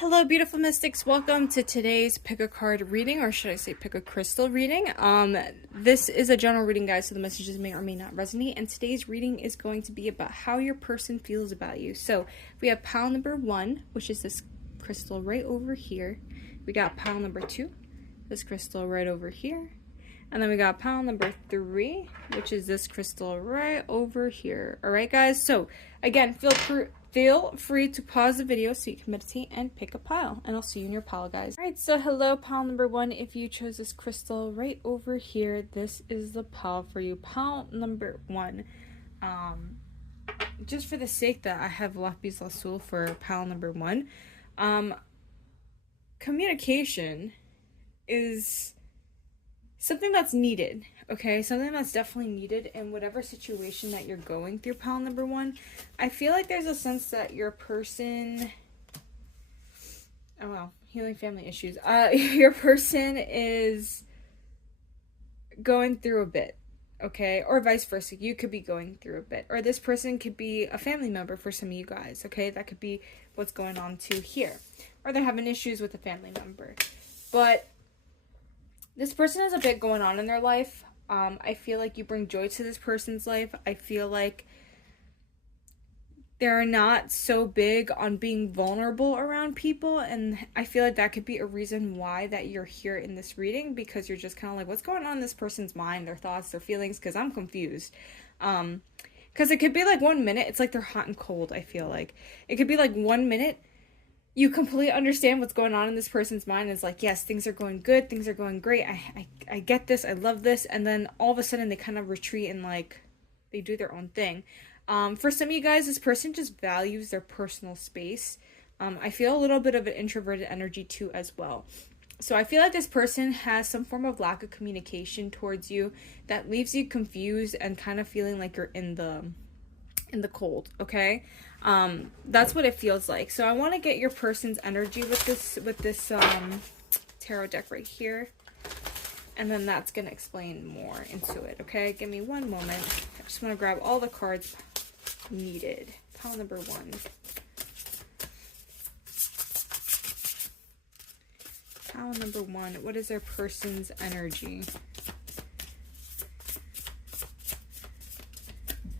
Hello, beautiful mystics. Welcome to today's pick a card reading, or should I say pick a crystal reading. This is a general reading, guys, so the messages may or may not resonate, and today's reading is going to be about how your person feels about you. So we have pile number 1, which is this crystal right over here. We got pile number 2, this crystal right over here. And then we got pile number 3, which is this crystal right over here. All right, guys? So again, feel free to pause the video so you can meditate and pick a pile. And I'll see you in your pile, guys. All right, so hello, pile number 1. If you chose this crystal right over here, this is the pile for you. Pile number 1. Just for the sake that I have Lapis Lazuli for pile number 1, communication is something that's needed, okay? Something that's definitely needed in whatever situation that you're going through, pile number 1. I feel like there's a sense that your person... Oh, wow. Healing family issues. Your person is going through a bit, okay? Or vice versa. You could be going through a bit. Or this person could be a family member for some of you guys, okay? That could be what's going on too here. Or they're having issues with a family member. But this person has a bit going on in their life. I feel like you bring joy to this person's life. I feel like they're not so big on being vulnerable around people. And I feel like that could be a reason why that you're here in this reading. Because you're just kind of like, what's going on in this person's mind, their thoughts, their feelings? Because I'm confused. Because it could be like 1 minute, it's like they're hot and cold, I feel like. It could be like 1 minute, you completely understand what's going on in this person's mind. It's like, yes, things are going good, things are going great, I get this, I love this, and then all of a sudden they kind of retreat and like they do their own thing. For some of you guys, this person just values their personal space. I feel a little bit of an introverted energy too as well. So I feel like this person has some form of lack of communication towards you that leaves you confused and kind of feeling like you're in the cold, okay? That's what it feels like. So I want to get your person's energy with this tarot deck right here, and then that's gonna explain more into it, okay? Give me one moment. I just want to grab all the cards needed. Pile number 1. Pile number 1. What is their person's energy?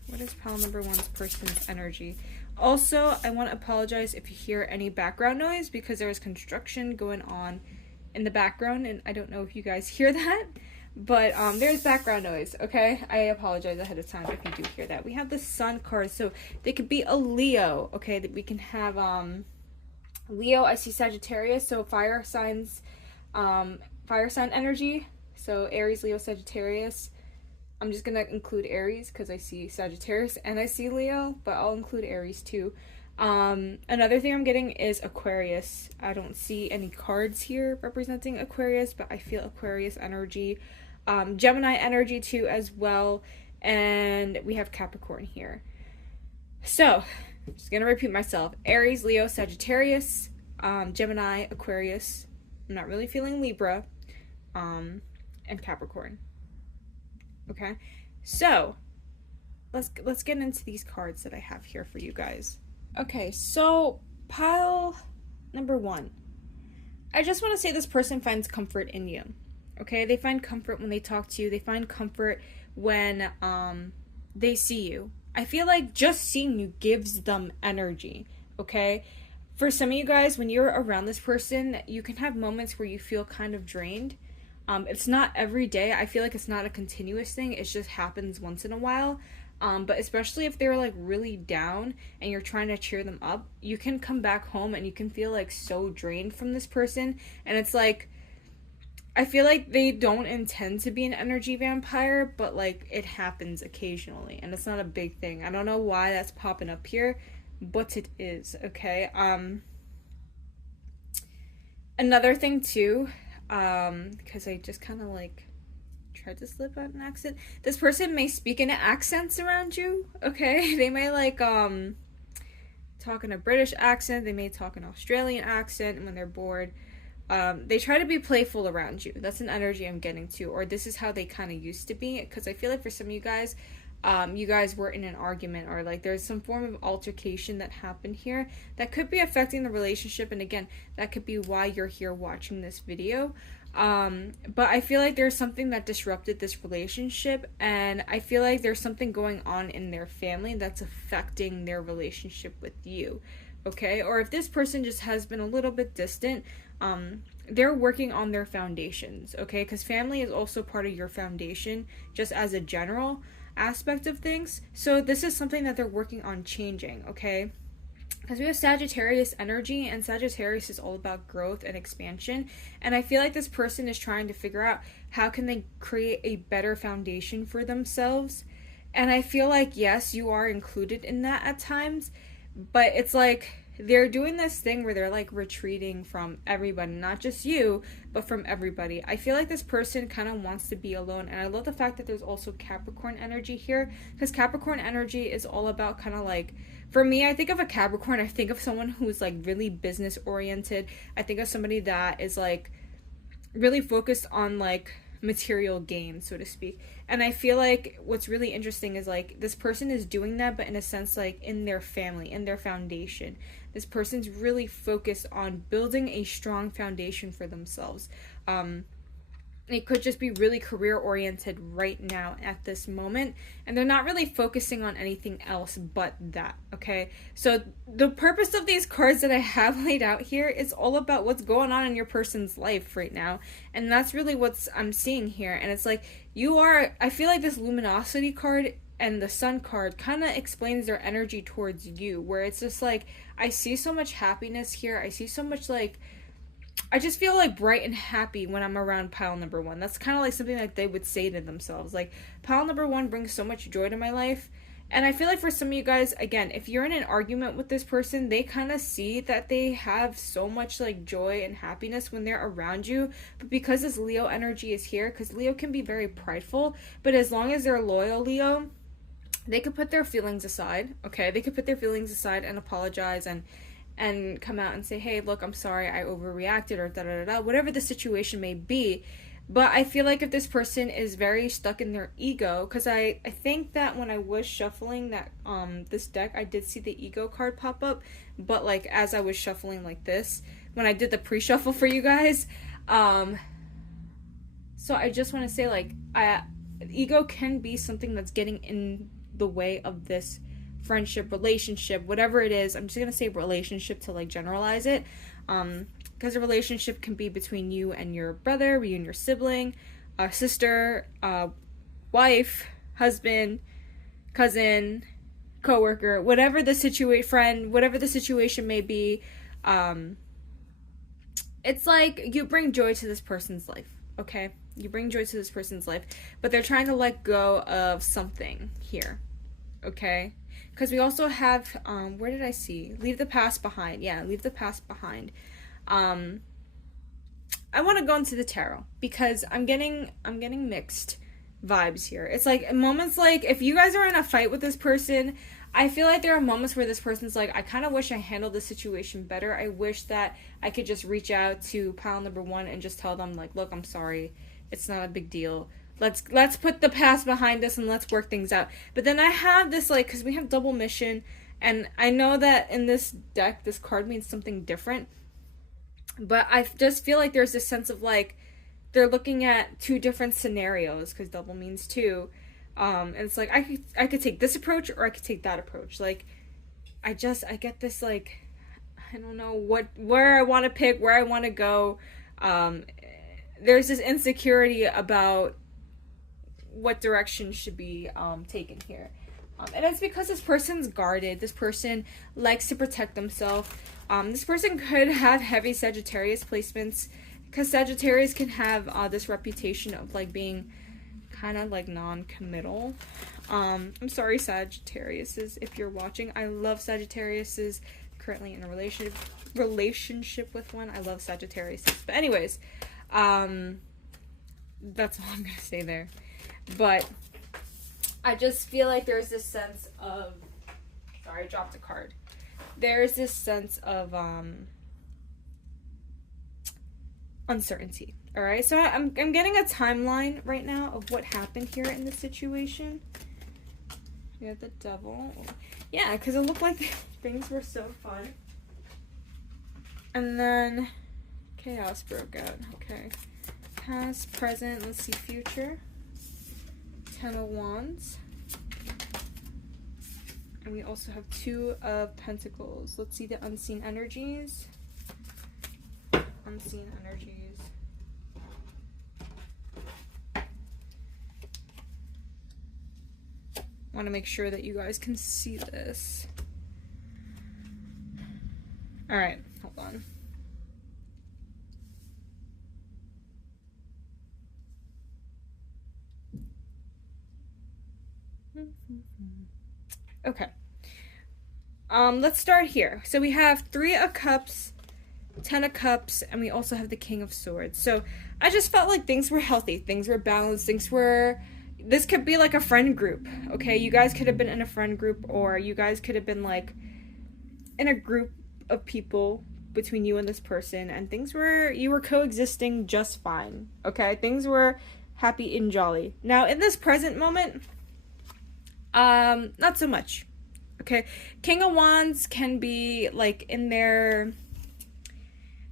What is pile number 1's person's energy? Also, I want to apologize if you hear any background noise because there is construction going on in the background, and I don't know if you guys hear that, but there's background noise, okay? I apologize ahead of time if you do hear that. We have the Sun card, so they could be a Leo, okay? That we can have Leo. I see Sagittarius, so fire sign energy. So Aries, Leo, Sagittarius. I'm just going to include Aries because I see Sagittarius and I see Leo, but I'll include Aries too. Another thing I'm getting is Aquarius. I don't see any cards here representing Aquarius, but I feel Aquarius energy. Gemini energy too as well. And we have Capricorn here. So, I'm just going to repeat myself. Aries, Leo, Sagittarius, Gemini, Aquarius. I'm not really feeling Libra, and Capricorn. Okay, so let's get into these cards that I have here for you guys. Okay, so pile number 1. I just want to say this person finds comfort in you. Okay, they find comfort when they talk to you. They find comfort when they see you. I feel like just seeing you gives them energy. Okay, for some of you guys, when you're around this person, you can have moments where you feel kind of drained. It's not every day. I feel like it's not a continuous thing. It just happens once in a while. But especially if they're like really down and you're trying to cheer them up, you can come back home and you can feel like so drained from this person. And it's like, I feel like they don't intend to be an energy vampire, but like it happens occasionally and it's not a big thing. I don't know why that's popping up here, but it is, okay? Another thing too, because I just kind of like tried to slip out an accent. This person may speak in accents around you, okay? They may like talk in a British accent, they may talk an Australian accent when they're bored. They try to be playful around you. That's an energy I'm getting to, or this is how they kind of used to be, because I feel like for some of you guys, you guys were in an argument, or like there's some form of altercation that happened here that could be affecting the relationship. And again, that could be why you're here watching this video. But I feel like there's something that disrupted this relationship, and I feel like there's something going on in their family that's affecting their relationship with you. Okay? Or if this person just has been a little bit distant, they're working on their foundations, okay? Because family is also part of your foundation, just as a general aspect of things. So this is something that they're working on changing, okay? Because we have Sagittarius energy, and Sagittarius is all about growth and expansion. And I feel like this person is trying to figure out how can they create a better foundation for themselves. And I feel like, yes, you are included in that at times, but it's like they're doing this thing where they're like retreating from everybody, not just you, but from everybody. I feel like this person kind of wants to be alone. And I love the fact that there's also Capricorn energy here, because Capricorn energy is all about kind of like, for me, I think of a Capricorn, I think of someone who's like really business oriented. I think of somebody that is like really focused on like material gain, so to speak. And I feel like what's really interesting is like this person is doing that, but in a sense like in their family, in their foundation. This person's really focused on building a strong foundation for themselves. It could just be really career oriented right now at this moment, and they're not really focusing on anything else but that, okay? So the purpose of these cards that I have laid out here is all about what's going on in your person's life right now, and that's really what I'm seeing here. And it's like I feel like this luminosity card and the sun card kind of explains their energy towards you, where it's just like, I see so much happiness here, I see so much like, I just feel like bright and happy when I'm around pile number one. That's kind of like something like they would say to themselves. Like, pile number one brings so much joy to my life. And I feel like for some of you guys, again, if you're in an argument with this person, they kind of see that they have so much like joy and happiness when they're around you. But because this Leo energy is here, because Leo can be very prideful, but as long as they're loyal, Leo, they could put their feelings aside, okay? They could put their feelings aside and apologize and come out and say, hey, look, I'm sorry, I overreacted, or da-da-da-da, whatever the situation may be. But I feel like if this person is very stuck in their ego, because I think that when I was shuffling that this deck, I did see the ego card pop up, but like as I was shuffling like this, when I did the pre-shuffle for you guys, so I just want to say, like, ego can be something that's getting in the way of this friendship, relationship, whatever it is. I'm just gonna say relationship to like generalize it, because a relationship can be between you and your brother, you and your sibling, sister, wife, husband, cousin, coworker, whatever the friend, whatever the situation may be. It's like you bring joy to this person's life, okay? You bring joy to this person's life, but they're trying to let go of something here, okay? Because we also have, where did I see? Leave the past behind. Yeah, leave the past behind. I want to go into the tarot because I'm getting mixed vibes here. It's like moments like if you guys are in a fight with this person, I feel like there are moments where this person's like, I kind of wish I handled the situation better. I wish that I could just reach out to pile number one and just tell them like, look, I'm sorry. It's not a big deal. Let's put the past behind us and let's work things out. But then I have this, like, because we have double mission, and I know that in this deck, this card means something different. But I just feel like there's this sense of, like, they're looking at two different scenarios, because double means two. And it's like, I could take this approach, or I could take that approach. Like, I get this, like, I don't know where I want to pick, where I want to go. There's this insecurity about what direction should be taken here. And it's because this person's guarded. This person likes to protect themselves. This person could have heavy Sagittarius placements, because Sagittarius can have this reputation of like being kind of like non-committal. I'm sorry, Sagittariuses, if you're watching. I love Sagittariuses. Currently in a relationship with one. I love Sagittariuses. But anyways, that's all I'm gonna say there. But I just feel like there's this sense of, sorry, I dropped a card. There's this sense of uncertainty. All right, so I'm getting a timeline right now of what happened here in this situation. We have the Devil. Yeah, because it looked like things were so fun. And then chaos broke out. Okay. Past, present, let's see, future. 10 of Wands. And we also have 2 of Pentacles. Let's see the unseen energies. Unseen energies. Want to make sure that you guys can see this. All right, hold on. Okay. Let's start here. So we have 3 of Cups, 10 of Cups, and we also have the King of Swords. So I just felt like things were healthy, things were balanced, this could be like a friend group, okay? You guys could have been in a friend group, or you guys could have been like in a group of people between you and this person, and you were coexisting just fine, okay? Things were happy and jolly. Now, in this present moment, not so much, okay? King of Wands can be like in their...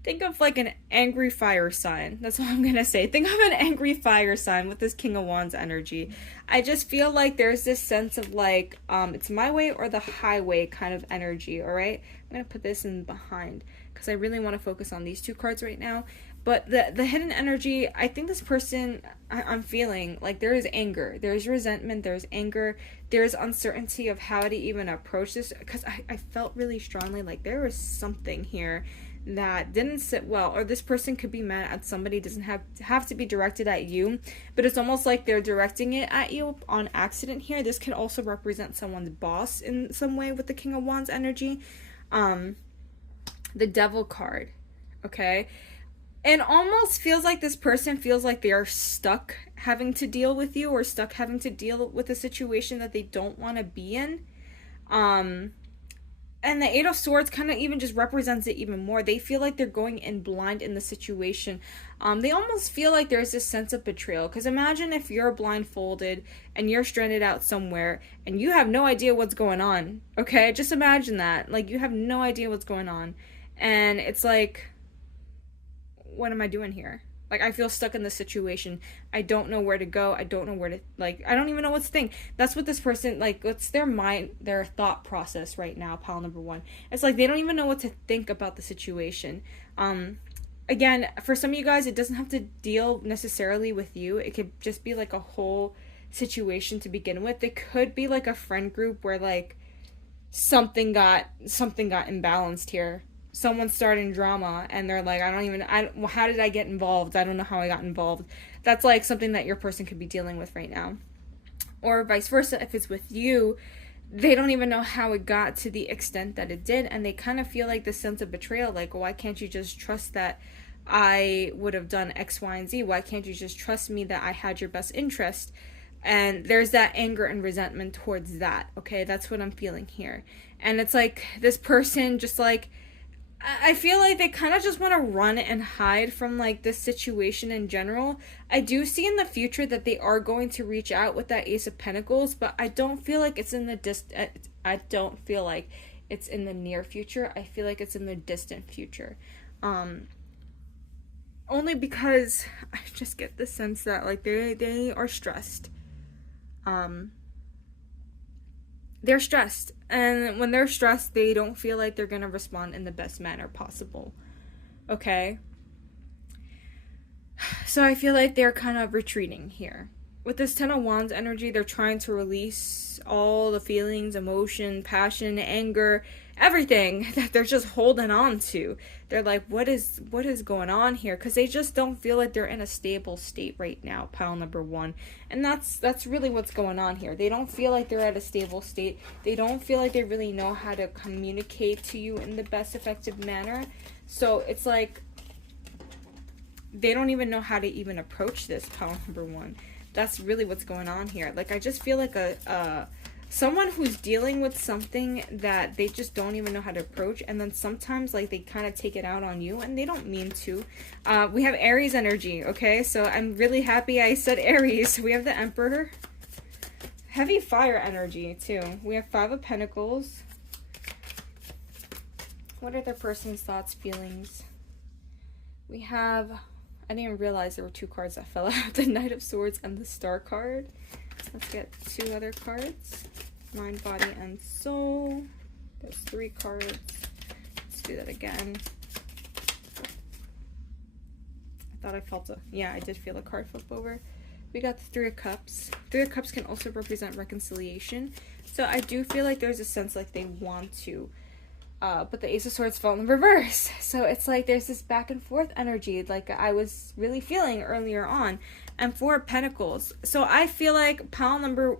Think of like an angry fire sign. That's what I'm gonna say. Think of an angry fire sign with this King of Wands energy. I just feel like there's this sense of like, it's my way or the highway kind of energy, all right? I'm gonna put this in behind because I really want to focus on these 2 cards right now. But the hidden energy, I think this person, I'm feeling like there is anger, there's resentment, there's anger, there's uncertainty of how to even approach this, because I felt really strongly like there was something here that didn't sit well, or this person could be mad at somebody. Doesn't have to be directed at you, but it's almost like they're directing it at you on accident here. This could also represent someone's boss in some way with the King of Wands energy. The Devil card, okay? It almost feels like this person feels like they are stuck having to deal with you, or stuck having to deal with a situation that they don't want to be in. And the 8 of Swords kind of even just represents it even more. They feel like they're going in blind in the situation. They almost feel like there's this sense of betrayal. Because imagine if you're blindfolded and you're stranded out somewhere and you have no idea what's going on. Okay, just imagine that. Like, you have no idea what's going on. And it's like, what am I doing here? Like, I feel stuck in this situation. I don't know where to go. I don't know where to, like, I don't even know what to think. That's what this person, like, what's their mind, their thought process right now, pile number 1. It's like they don't even know what to think about the situation. Again, for some of you guys, it doesn't have to deal necessarily with you. It could just be, like, a whole situation to begin with. It could be, like, a friend group where, like, something got imbalanced here. Someone's starting drama and they're like, how did I get involved? I don't know how I got involved. That's like something that your person could be dealing with right now. Or vice versa, if it's with you, they don't even know how it got to the extent that it did, and they kind of feel like this sense of betrayal, like, why can't you just trust that I would have done X, Y, and Z? Why can't you just trust me that I had your best interest? And there's that anger and resentment towards that, okay? That's what I'm feeling here. And it's like this person just like, I feel like they kind of just want to run and hide from like this situation in general. I do see in the future that they are going to reach out with that Ace of Pentacles, but I don't feel like it's in the I don't feel like it's in the near future. I feel like it's in the distant future. Only because I just get the sense that like they are stressed. They're stressed, and when they're stressed, they don't feel like they're gonna respond in the best manner possible. Okay? So I feel like they're kind of retreating here. With this 10 of Wands energy, they're trying to release all the feelings, emotion, passion, anger, everything that they're just holding on to. They're like, what is going on here? Because they just don't feel like they're in a stable state right now, pile number 1. And that's really what's going on here. They don't feel like they're at a stable state. They don't feel like they really know how to communicate to you in the best effective manner. So it's like they don't even know how to even approach this, pile number 1. That's really what's going on here. Like, I just feel like someone who's dealing with something that they just don't even know how to approach, and then sometimes like they kind of take it out on you and they don't mean to. We have Aries energy, okay? So I'm really happy I said Aries. We have the Emperor. heavy fire energy too. We have Five of Pentacles. What are their person's thoughts, feelings? We have, I didn't even realize there were two cards that fell out. The Knight of Swords and the Star card. Let's get two other cards. Mind, body, and soul. There's three cards. Let's do that again. I thought I felt yeah, I did feel a card flip over. We got the Three of Cups. Three of Cups can also represent reconciliation. So I do feel like there's a sense like they want to. But the Ace of Swords fell in reverse. So it's like there's this back and forth energy like I was really feeling earlier on. And Four of Pentacles. So I feel like pile number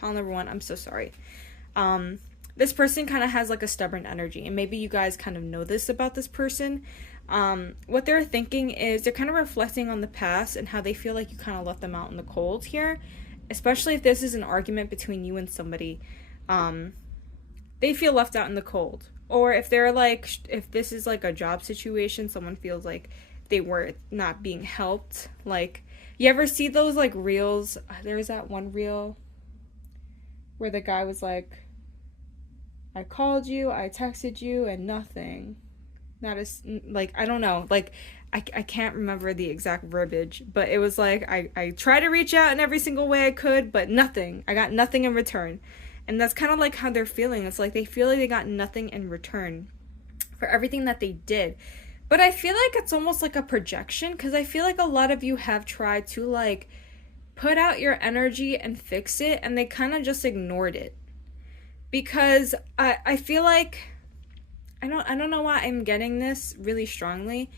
one, I'm so sorry. This person kind of has like a stubborn energy. And maybe you guys kind of know this about this person. What they're thinking is they're kind of reflecting on the past and how they feel like you kind of left them out in the cold here. Especially if this is an argument between you and somebody. They feel left out in the cold. Or if they're like, if this is like a job situation, someone feels like they were not being helped. Like, you ever see those like reels? There's that one reel where the guy was like, I called you, I texted you, and nothing. Not as, like, I don't know. Like, I can't remember the exact verbiage, but it was like, I tried to reach out in every single way I could, but nothing. I got nothing in return. And that's kind of like how they're feeling. It's like they feel like they got nothing in return for everything that they did. But I feel like it's almost like a projection, because I feel like a lot of you have tried to like put out your energy and fix it, and they kind of just ignored it. Because I feel like, I don't know why I'm getting this really strongly.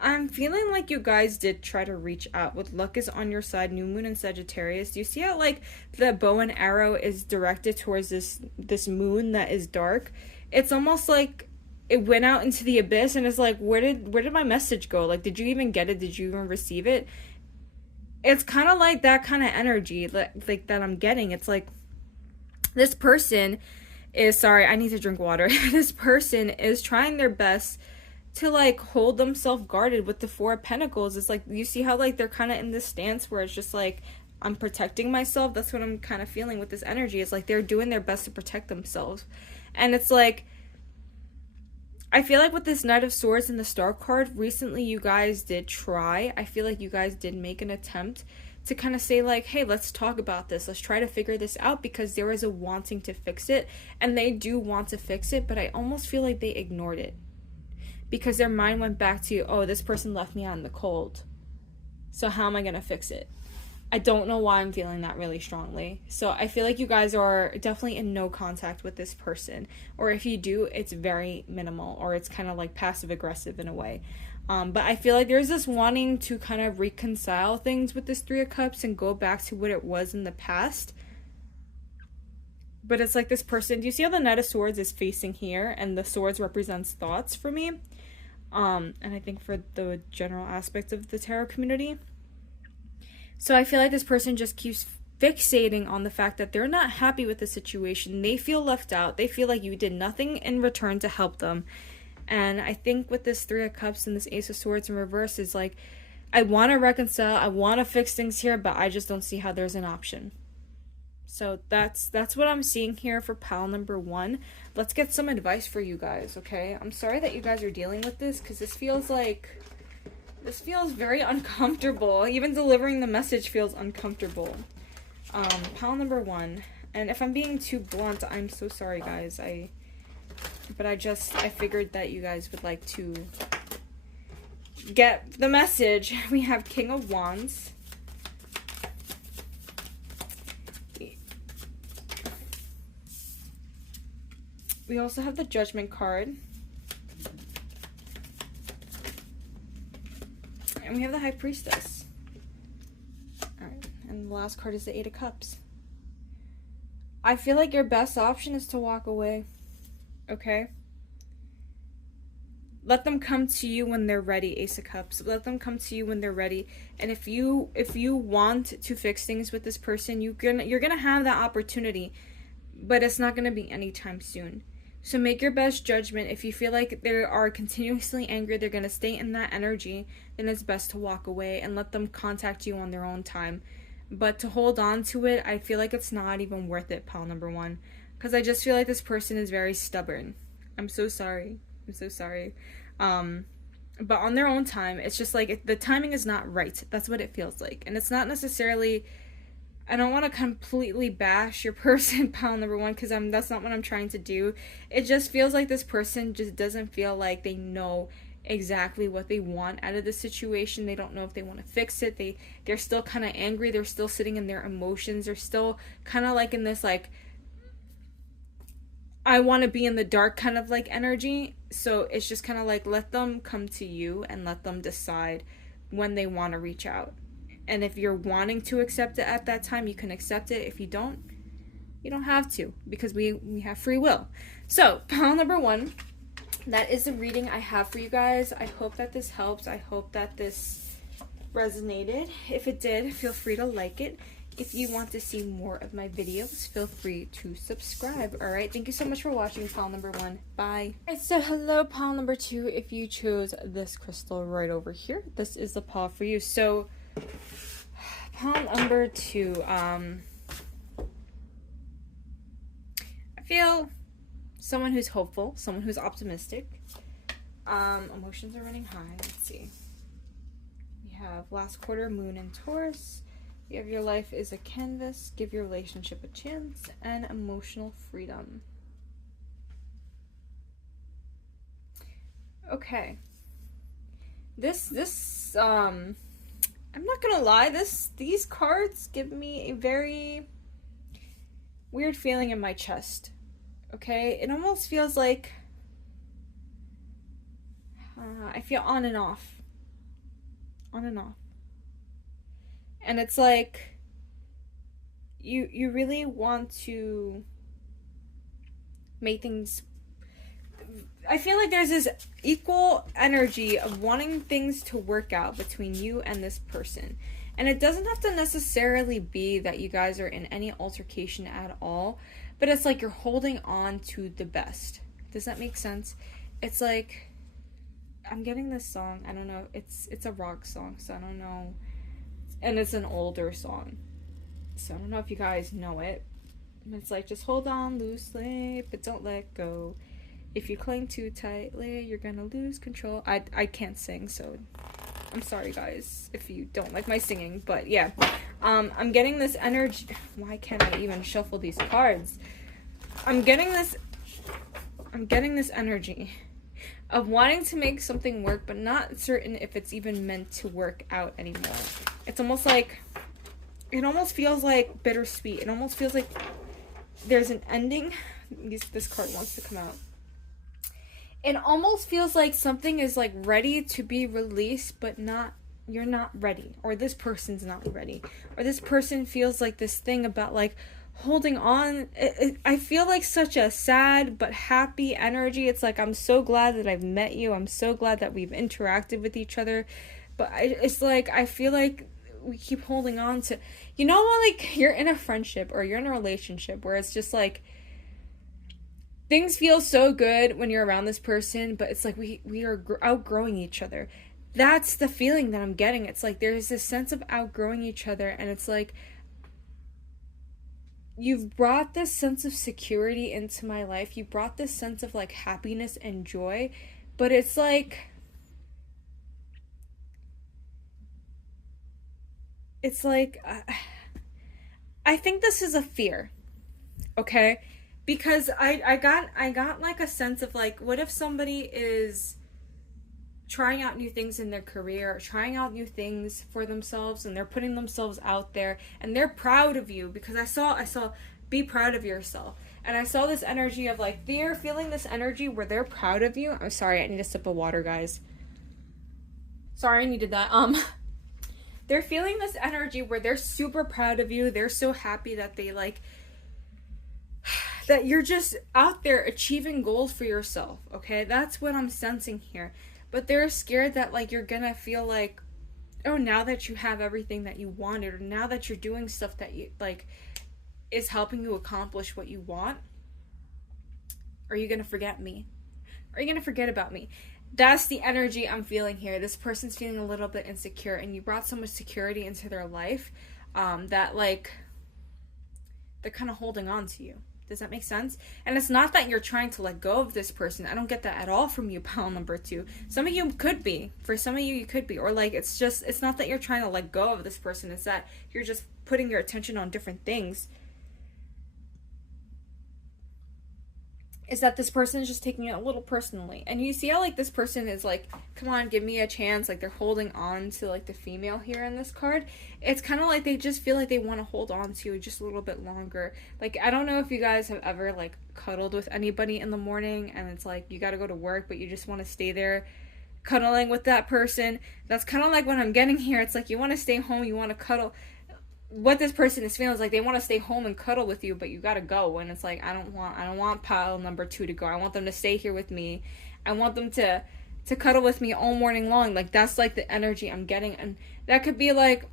I'm feeling like you guys did try to reach out. With luck is on your side, new moon in Sagittarius. Do you see how like the bow and arrow is directed towards this moon that is dark? It's almost like it went out into the abyss and it's like, where did my message go? Like, did you even get it? Did you even receive it? It's kind of like that kind of energy like that I'm getting. It's like this person is, sorry, I need to drink water. This person is trying their best to like hold themselves guarded with the Four of Pentacles. It's like, you see how like they're kind of in this stance where it's just like, I'm protecting myself. That's what I'm kind of feeling with this energy. It's like they're doing their best to protect themselves. And it's like, I feel like with this Knight of Swords and the Star card, recently you guys did try. I feel like you guys did make an attempt to kind of say like, hey, let's talk about this. Let's try to figure this out, because there is a wanting to fix it. And they do want to fix it, but I almost feel like they ignored it. Because their mind went back to, oh, this person left me out in the cold. So how am I going to fix it? I don't know why I'm feeling that really strongly. So I feel like you guys are definitely in no contact with this person. Or if you do, it's very minimal. Or it's kind of like passive aggressive in a way. But I feel like there's this wanting to kind of reconcile things with this Three of Cups and go back to what it was in the past. But it's like this person, do you see how the Knight of Swords is facing here? And the swords represents thoughts for me. And I think for the general aspect of the tarot community. So I feel like this person just keeps fixating on the fact that they're not happy with the situation. They feel left out. They feel like you did nothing in return to help them. And I think with this Three of Cups and this Ace of Swords in reverse is like, I want to reconcile. I want to fix things here, but I just don't see how there's an option. So that's what I'm seeing here for pile number one. Let's get some advice for you guys, okay? I'm sorry that you guys are dealing with this, because this feels very uncomfortable. Even delivering the message feels uncomfortable. Pile number one. And if I'm being too blunt, I'm so sorry, guys. But I figured that you guys would like to get the message. We have King of Wands. We also have the Judgment card. And we have the High Priestess. Alright, and the last card is the Eight of Cups. I feel like your best option is to walk away. Okay? Let them come to you when they're ready, Ace of Cups. Let them come to you when they're ready. And if you want to fix things with this person, you're gonna have that opportunity. But it's not gonna be anytime soon. So make your best judgment. If you feel like they are continuously angry, they're going to stay in that energy, then it's best to walk away and let them contact you on their own time. But to hold on to it, I feel like it's not even worth it, pile number one. Because I just feel like this person is very stubborn. I'm so sorry. I'm so sorry. But on their own time, it's just like the timing is not right. That's what it feels like. And it's not necessarily, I don't want to completely bash your person, pile number one, because that's not what I'm trying to do. It just feels like this person just doesn't feel like they know exactly what they want out of the situation. They don't know if they want to fix it. They're still kind of angry. They're still sitting in their emotions. They're still kind of like in this like, I want to be in the dark kind of like energy. So it's just kind of like, let them come to you and let them decide when they want to reach out. And if you're wanting to accept it at that time, you can accept it. If you don't have to, because we have free will. So pile number one, that is the reading I have for you guys. I hope that this helps. I hope that this resonated. If it did, feel free to like it. If you want to see more of my videos, feel free to subscribe. All right, thank you so much for watching pile number one. Bye. All right, so hello pile number two. If you chose this crystal right over here, this is the pile for you. So pile number two, I feel someone who's hopeful, someone who's optimistic. Emotions are running high. Let's see. We have last quarter, moon in Taurus. You have your life is a canvas, give your relationship a chance, and emotional freedom. Okay. I'm not gonna lie, these cards give me a very weird feeling in my chest. Okay? It almost feels like I feel on and off. On and off. And it's like you really want to make things, I feel like there's this equal energy of wanting things to work out between you and this person. And it doesn't have to necessarily be that you guys are in any altercation at all, but it's like you're holding on to the best. Does that make sense? It's like, I'm getting this song, I don't know, it's a rock song, so I don't know. And it's an older song, so I don't know if you guys know it. It's like, just hold on loosely, but don't let go. If you cling too tightly, you're gonna lose control. I can't sing, so I'm sorry guys if you don't like my singing, but yeah. I'm getting this energy. Why can't I even shuffle these cards? I'm getting this energy of wanting to make something work, but not certain if it's even meant to work out anymore. It's almost like, it almost feels like bittersweet. It almost feels like there's an ending. This card wants to come out. It almost feels like something is like ready to be released, but you're not ready. Or this person's not ready. Or this person feels like this thing about like holding on. I feel like such a sad but happy energy. It's like, I'm so glad that I've met you. I'm so glad that we've interacted with each other. But it's like, I feel like we keep holding on to, you know, when like you're in a friendship or you're in a relationship where it's just like things feel so good when you're around this person, but it's like we are outgrowing each other. That's the feeling that I'm getting. It's like there's this sense of outgrowing each other, and it's like you've brought this sense of security into my life. You brought this sense of like happiness and joy, but it's like, I think this is a fear, okay? Because I got like a sense of like, what if somebody is trying out new things in their career, or trying out new things for themselves, and they're putting themselves out there, and they're proud of you, because I saw be proud of yourself. And I saw this energy of like, they're feeling this energy where they're proud of you. I'm sorry, I need a sip of water, guys. Sorry, I needed that. They're feeling this energy where they're super proud of you. They're so happy that they like, that you're just out there achieving goals for yourself, okay? That's what I'm sensing here. But they're scared that like you're gonna feel like, oh, now that you have everything that you wanted, or now that you're doing stuff that you like is helping you accomplish what you want, are you gonna forget me? Are you gonna forget about me? That's the energy I'm feeling here. This person's feeling a little bit insecure, and you brought so much security into their life. that like they're kind of holding on to you. Does that make sense? And it's not that you're trying to let go of this person. I don't get that at all from you, pile number 2. Some of you could be. For some of you, you could be. Or like, it's not that you're trying to let go of this person. It's that you're just putting your attention on different things. Is that this person is just taking it a little personally. And you see how like this person is like, come on, give me a chance. Like they're holding on to like the female here in this card. It's kind of like they just feel like they want to hold on to it just a little bit longer. Like, I don't know if you guys have ever like cuddled with anybody in the morning and it's like you got to go to work, but you just want to stay there cuddling with that person. That's kind of like what I'm getting here. It's like you want to stay home, you want to cuddle. What this person is feeling is like they want to stay home and cuddle with you, but you gotta go. And it's like I don't want pile number 2 to go. I want them to stay here with me. I want them to cuddle with me all morning long. Like that's like the energy I'm getting, and that could be like,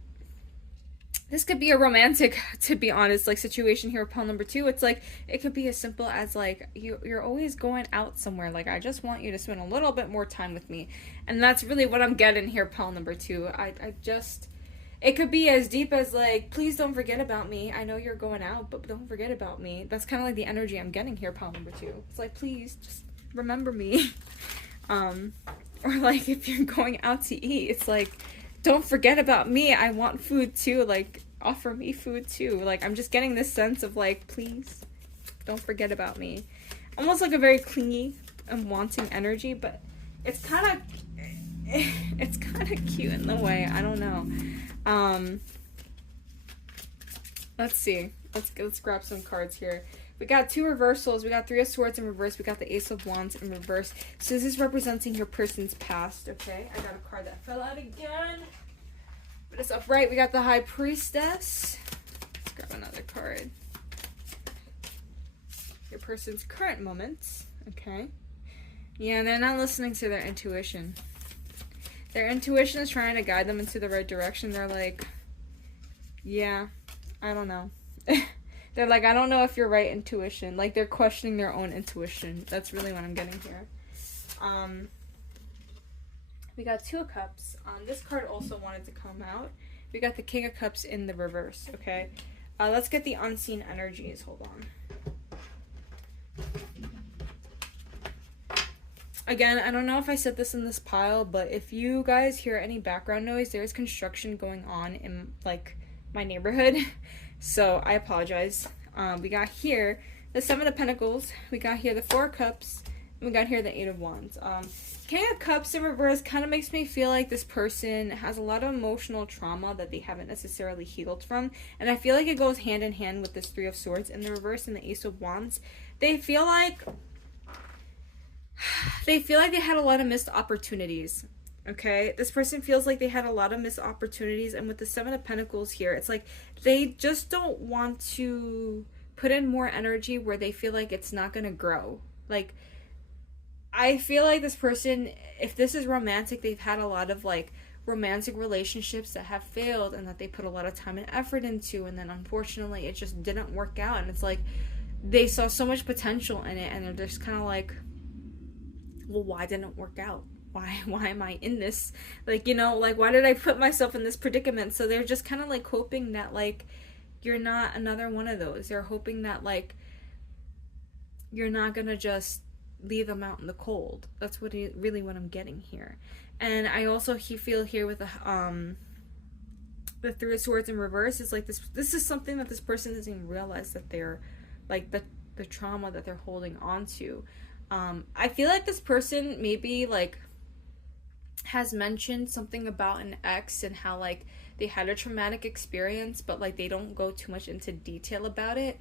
this could be a romantic, to be honest, like situation here with pile number 2. It's like it could be as simple as like you're always going out somewhere. Like I just want you to spend a little bit more time with me, and that's really what I'm getting here, pile number 2. It could be as deep as like, please don't forget about me. I know you're going out, but don't forget about me. That's kind of like the energy I'm getting here, pile number 2. It's like, please just remember me. Or like if you're going out to eat, it's like, don't forget about me. I want food too. Like offer me food too. Like I'm just getting this sense of like, please don't forget about me. Almost like a very clingy and wanting energy, but it's kind of cute in the way. I don't know. Let's see. Let's grab some cards here. We got 2 reversals. We got 3 of Swords in reverse. We got the Ace of Wands in reverse. So this is representing your person's past, okay? I got a card that fell out again. But it's upright. We got the High Priestess. Let's grab another card. Your person's current moments, okay? Yeah, they're not listening to their intuition. Their intuition is trying to guide them into the right direction. They're like, yeah, I don't know. They're like, I don't know if you're right, intuition. Like, they're questioning their own intuition. That's really what I'm getting here. We got 2 of Cups. This card also wanted to come out. We got the King of Cups in the reverse, okay? Let's get the unseen energies. Hold on. Again, I don't know if I said this in this pile, but if you guys hear any background noise, there's construction going on in, like, my neighborhood. So, I apologize. We got here the 7 of Pentacles. We got here the 4 of Cups. And we got here the 8 of Wands. King of Cups in reverse kind of makes me feel like this person has a lot of emotional trauma that they haven't necessarily healed from. And I feel like it goes hand in hand with this 3 of Swords in the reverse and the Ace of Wands. They feel like they had a lot of missed opportunities, okay? This person feels like they had a lot of missed opportunities, and with the 7 of Pentacles here, it's like they just don't want to put in more energy where they feel like it's not going to grow. Like, I feel like this person, if this is romantic, they've had a lot of, like, romantic relationships that have failed and that they put a lot of time and effort into, and then unfortunately it just didn't work out, and it's like they saw so much potential in it, and they're just kind of like, well, why didn't it work out? Why am I in this? Like, you know, like, why did I put myself in this predicament? So they're just kind of, like, hoping that, like, you're not another one of those. They're hoping that, like, you're not gonna just leave them out in the cold. That's really what I'm getting here. And I also feel here with the 3 of Swords in reverse, it's like this is something that this person doesn't even realize that they're, like, the trauma that they're holding on to. I feel like this person maybe, like, has mentioned something about an ex and how, like, they had a traumatic experience, but, like, they don't go too much into detail about it.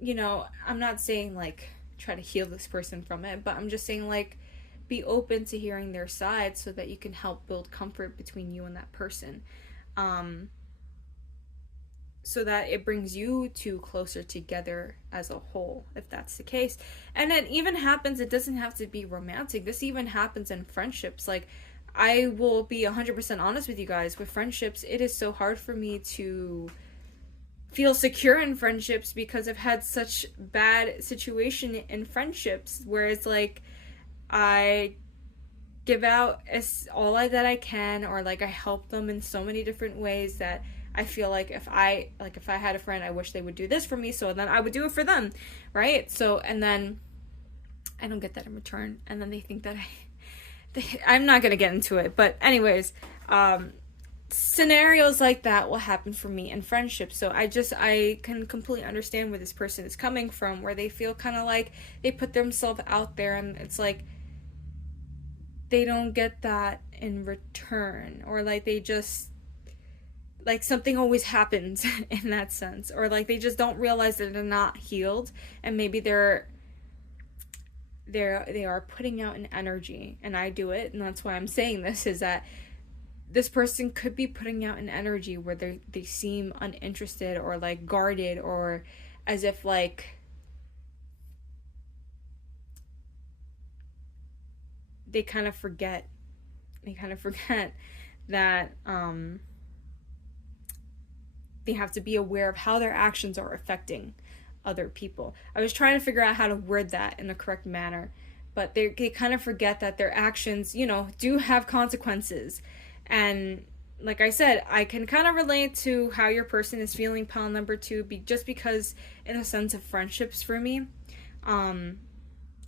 You know, I'm not saying, like, try to heal this person from it, but I'm just saying, like, be open to hearing their side so that you can help build comfort between you and that person. So that it brings you two closer together as a whole, if that's the case. And it even happens, it doesn't have to be romantic. This even happens in friendships. Like, I will be 100% honest with you guys. With friendships, it is so hard for me to feel secure in friendships because I've had such bad situation in friendships where it's like I give out that I can, or like I help them in so many different ways that I feel like if I had a friend, I wish they would do this for me, so then I would do it for them, right? So, and then I don't get that in return, and then they think that I'm not gonna get into it, but anyways, scenarios like that will happen for me in friendships. So I can completely understand where this person is coming from, where they feel kind of like they put themselves out there, and it's like they don't get that in return, or like they just, like, something always happens in that sense, or like they just don't realize that they're not healed, and maybe they are putting out an energy, and I do it, and that's why I'm saying this, is that this person could be putting out an energy where they seem uninterested, or like guarded, or as if like they kind of forget that they have to be aware of how their actions are affecting other people. I was trying to figure out how to word that in the correct manner, but they kind of forget that their actions, do have consequences. And like I said, I can kind of relate to how your person is feeling, pile number two, just because in a sense of friendships for me,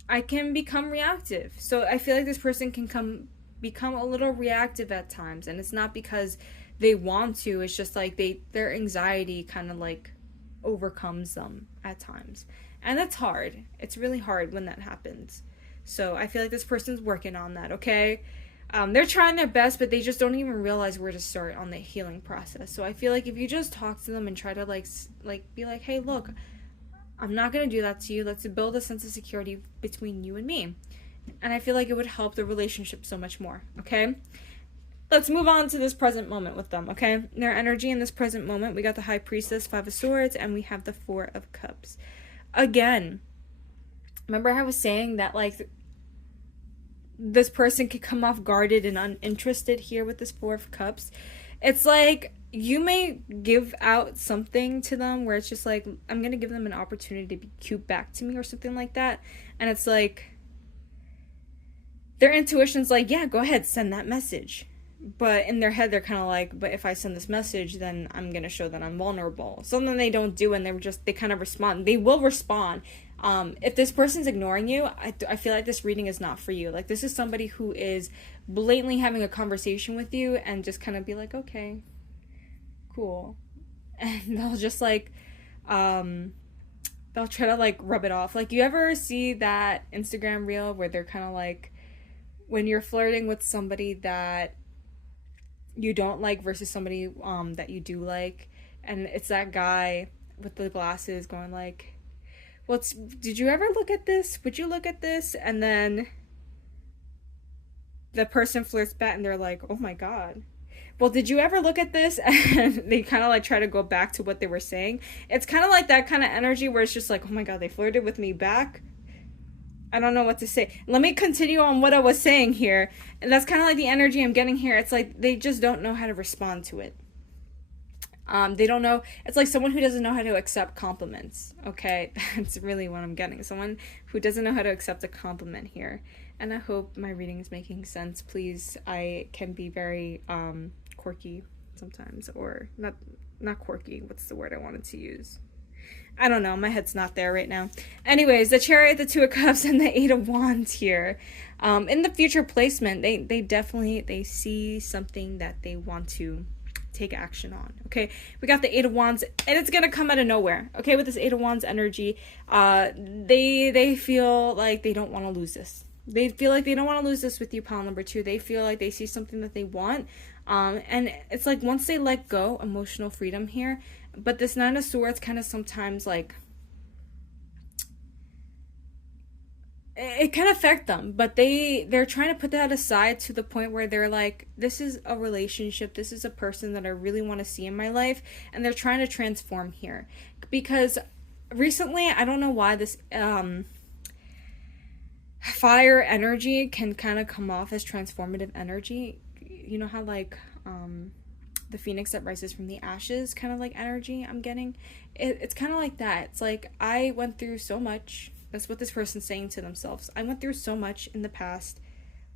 I can become reactive. So I feel like this person can become a little reactive at times, and it's not because they want to, it's just like their anxiety kind of like overcomes them at times. And that's hard. It's really hard when that happens. So I feel like this person's working on that, okay? They're trying their best, but they just don't even realize where to start on the healing process. So I feel like if you just talk to them and try to like be like, hey, look, I'm not going to do that to you. Let's build a sense of security between you and me. And I feel like it would help the relationship so much more, okay? Let's move on to this present moment with them, okay? Their energy in this present moment, we got the High Priestess, Five of Swords, and we have the Four of Cups. Again, remember I was saying that, like, this person could come off guarded and uninterested here with this Four of Cups. It's like you may give out something to them where it's just like, I'm going to give them an opportunity to be cute back to me or something like that. And it's like, their intuition's like, yeah, go ahead, send that message. But in their head, they're kind of like, but if I send this message, then I'm going to show that I'm vulnerable. Something they don't do, and they kind of respond. They will respond. If this person's ignoring you, I feel like this reading is not for you. Like, this is somebody who is blatantly having a conversation with you and just kind of be like, okay, cool. And they'll just like, they'll try to like rub it off. Like, you ever see that Instagram reel where they're kind of like, when you're flirting with somebody that you don't like versus somebody that you do like, and it's that guy with the glasses going like, well, did you ever look at this? Would you look at this? And then the person flirts back and they're like, oh my god, well, did you ever look at this? And they kind of like try to go back to what they were saying. It's kind of like that kind of energy where it's just like, oh my god, they flirted with me back. I don't know what to say. Let me continue on what I was saying here. And that's kind of like the energy I'm getting here. It's like they just don't know how to respond to it. They don't know. It's like someone who doesn't know how to accept compliments. Okay, that's really what I'm getting. Someone who doesn't know how to accept a compliment here. And I hope my reading is making sense. Please, I can be very quirky sometimes, or not quirky. What's the word I wanted to use? I don't know, my head's not there right now. Anyways, the Chariot, the Two of Cups, and the Eight of Wands here. In the future placement, they definitely, they see something that they want to take action on, okay? We got the Eight of Wands, and it's gonna come out of nowhere, okay? With this Eight of Wands energy, they feel like they don't want to lose this. They feel like they don't want to lose this with you, pile number two. They feel like they see something that they want, and it's like once they let go, emotional freedom here. But this Nine of Swords kind of sometimes, like, it can affect them, but they're trying to put that aside to the point where they're like, this is a relationship, this is a person that I really want to see in my life, and they're trying to transform here. Because recently, I don't know why this fire energy can kind of come off as transformative energy. You know how, like, the phoenix that rises from the ashes kind of like energy I'm getting? It's kind of like that. It's like, I went through so much. That's what this person's saying to themselves. I went through so much in the past.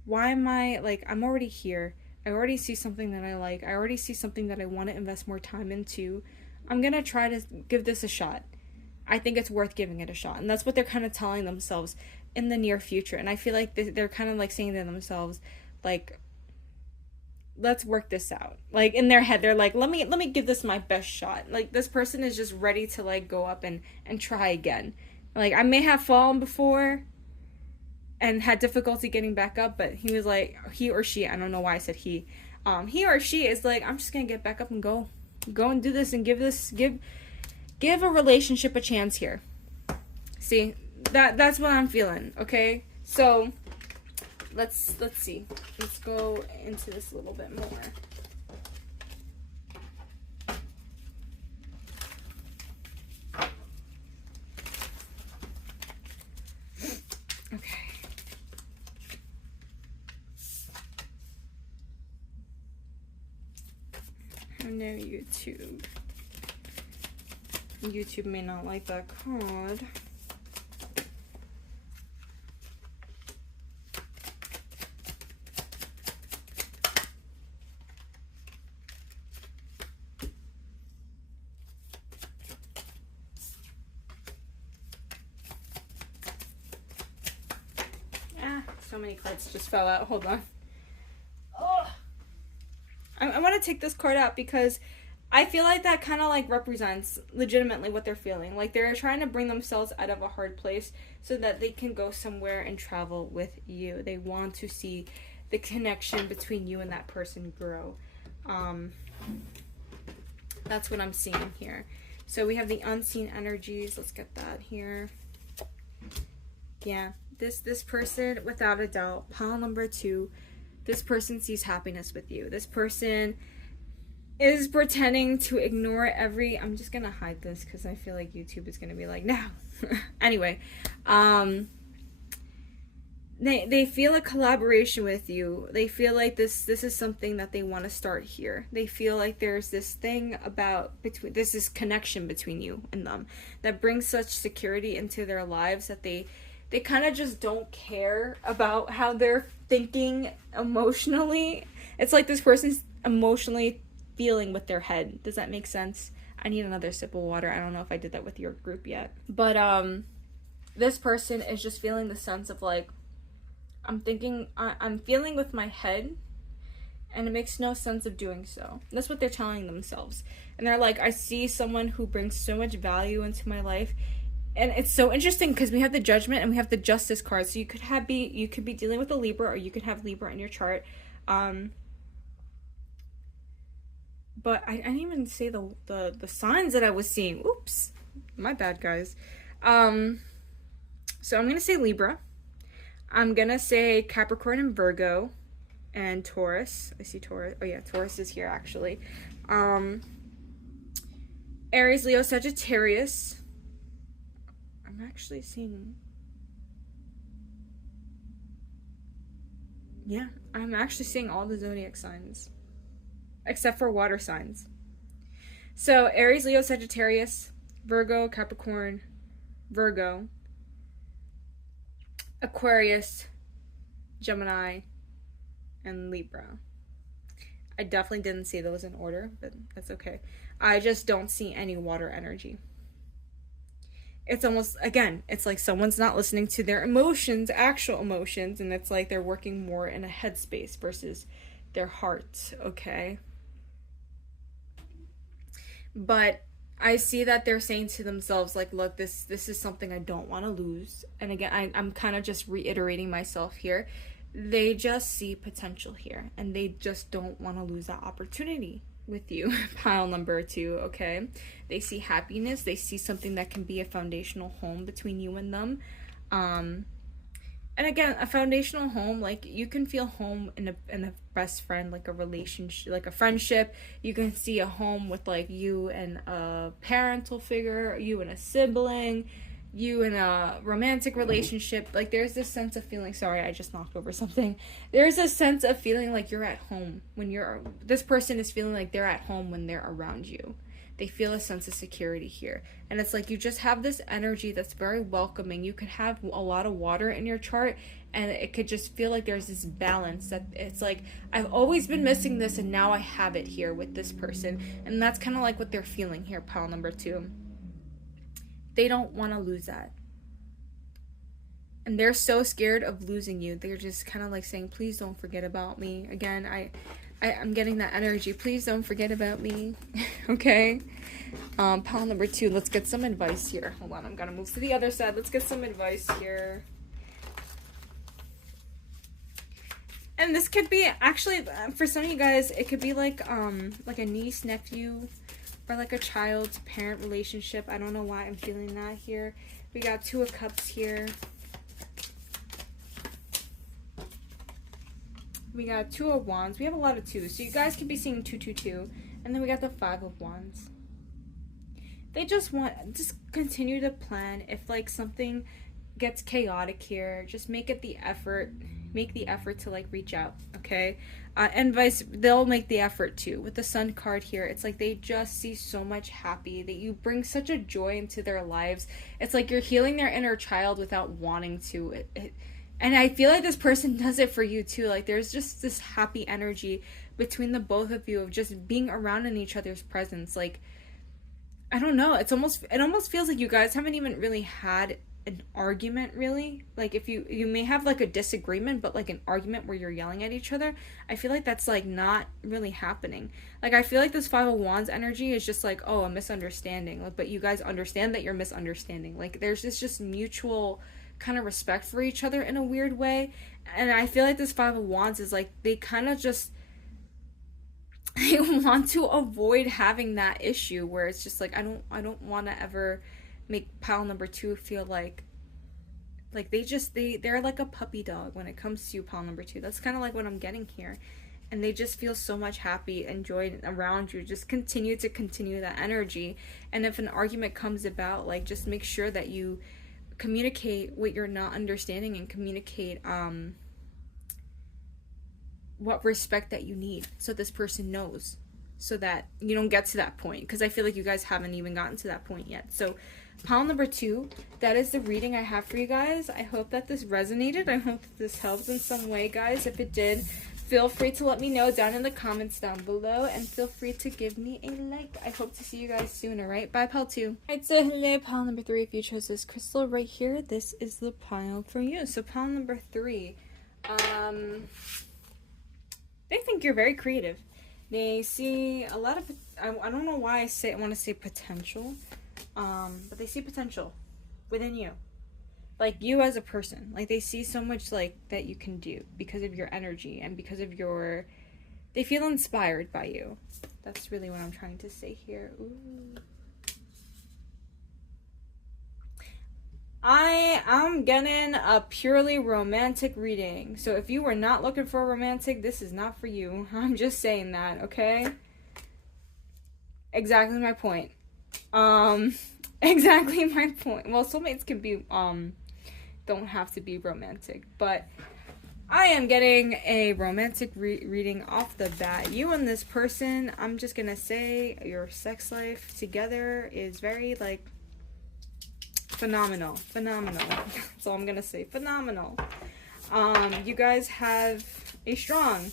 why am I like, I'm already here. I already see something that I like. I already see something that I want to invest more time into. I'm going to try to give this a shot. I think it's worth giving it a shot. And that's what they're kind of telling themselves in the near future. And I feel like they're kind of like saying to themselves, like, let's work this out. Like in their head, they're like, let me give this my best shot. Like this person is just ready to like go up and try again. Like I may have fallen before and had difficulty getting back up, but he was like, he or she, I don't know why I said he or she is like, I'm just gonna get back up and go and do this and give a relationship a chance here. See, that's what I'm feeling. Okay, so let's see. Let's go into this a little bit more. Okay. I know YouTube may not like that card. So many cards just fell out. Hold on. Oh, I want to take this card out because I feel like that kind of like represents legitimately what they're feeling. Like they're trying to bring themselves out of a hard place so that they can go somewhere and travel with you. They want to see the connection between you and that person grow. That's what I'm seeing here. So we have the unseen energies. Let's get that here. Yeah. This person, without a doubt, pile number 2, this person sees happiness with you. This person is pretending to ignore I'm just gonna hide this because I feel like YouTube is gonna be like, no. Anyway, they feel a collaboration with you. They feel like this is something that they want to start here. They feel like there's this thing this is connection between you and them that brings such security into their lives that they kind of just don't care about how they're thinking emotionally. It's like this person's emotionally feeling with their head. Does that make sense? I need another sip of water. I don't know if I did that with your group yet. But this person is just feeling the sense of like, I'm feeling with my head, and it makes no sense of doing so. That's what they're telling themselves. And they're like, I see someone who brings so much value into my life. And it's so interesting because we have the Judgment and we have the Justice card. So you could be dealing with a Libra, or you could have Libra in your chart. But I didn't even say the signs that I was seeing. Oops, my bad, guys. So I'm gonna say Libra. I'm gonna say Capricorn and Virgo, and Taurus. I see Taurus. Oh yeah, Taurus is here actually. Aries, Leo, Sagittarius. I'm actually seeing... Yeah, I'm actually seeing all the zodiac signs. Except for water signs. So, Aries, Leo, Sagittarius, Virgo, Capricorn, Virgo, Aquarius, Gemini, and Libra. I definitely didn't see those in order, but that's okay. I just don't see any water energy. It's almost, again, it's like someone's not listening to their emotions, actual emotions, and it's like they're working more in a headspace versus their heart, okay? But I see that they're saying to themselves, like, look, this is something I don't want to lose. And again, I'm kind of just reiterating myself here. They just see potential here, and they just don't want to lose that opportunity with you. Pile number 2, okay? They see happiness. They see something that can be a foundational home between you and them. And again, a foundational home, like, you can feel home in a best friend, like a relationship, like a friendship. You can see a home with, like, you and a parental figure, you and a sibling, you in a romantic relationship. Like, there's this sense of feeling, sorry, I just knocked over something. There's a sense of feeling like you're at home when this person is feeling like they're at home when they're around you. They feel a sense of security here. And it's like you just have this energy that's very welcoming. You could have a lot of water in your chart, and it could just feel like there's this balance that it's like, I've always been missing this, and now I have it here with this person. And that's kind of like what they're feeling here, pile number 2. They don't want to lose that. And they're so scared of losing you. They're just kind of like saying, please don't forget about me. Again, I'm getting that energy. Please don't forget about me. Okay? Pile number 2. Let's get some advice here. Hold on, I'm gonna move to the other side. Let's get some advice here. And this could be, actually, for some of you guys, it could be like a niece, nephew, or like a child-parent relationship. I don't know why I'm feeling that here. We got 2 of Cups here. We got 2 of Wands. We have a lot of 2s. So you guys could be seeing 2, 2, 2. And then we got the 5 of Wands. They just continue to plan. If like something gets chaotic here, just make the effort to like reach out, okay? And they'll make the effort too. With the Sun card here, it's like they just see so much happy, that you bring such a joy into their lives. It's like you're healing their inner child without wanting to. And I feel like this person does it for you too. Like there's just this happy energy between the both of you of just being around in each other's presence. Like, I don't know. It almost feels like you guys haven't even really had an argument, really. Like if you may have like a disagreement, but like an argument where you're yelling at each other, I feel like that's like not really happening. Like I feel like this 5 of Wands energy is just like, oh, a misunderstanding. Like, but you guys understand that you're misunderstanding. Like there's this just mutual kind of respect for each other in a weird way. And I feel like this 5 of Wands is like they kind of just they want to avoid having that issue where it's just like I don't want to ever make pile number 2 feel like they're like a puppy dog when it comes to pile number 2. That's kind of like what I'm getting here. And they just feel so much happy and joy around you. Just continue that energy. And if an argument comes about, like just make sure that you communicate what you're not understanding and communicate what respect that you need, so this person knows, so that you don't get to that point, because I feel like you guys haven't even gotten to that point yet. So pile number 2, that is the reading I have for you guys. I hope that this resonated. I hope that this helps in some way, guys. If it did, feel free to let me know down in the comments down below, and feel free to give me a like. I hope to see you guys soon. Alright, bye pile 2. Alright, so hello pile number 3. If you chose this crystal right here, this is the pile for you. So pile number 3, they think you're very creative. They see a lot of, I don't know why I want to say potential, but they see potential within you. Like you as a person. Like they see so much like that you can do because of your energy and because of they feel inspired by you. That's really what I'm trying to say here. Ooh. I am getting a purely romantic reading. So if you were not looking for a romantic, this is not for you. I'm just saying that, okay? Exactly my point. Exactly my point. Well, soulmates can be, don't have to be romantic. But I am getting a romantic reading off the bat. You and this person, I'm just gonna say your sex life together is very, like, phenomenal. That's all I'm gonna say. Phenomenal. You guys have a strong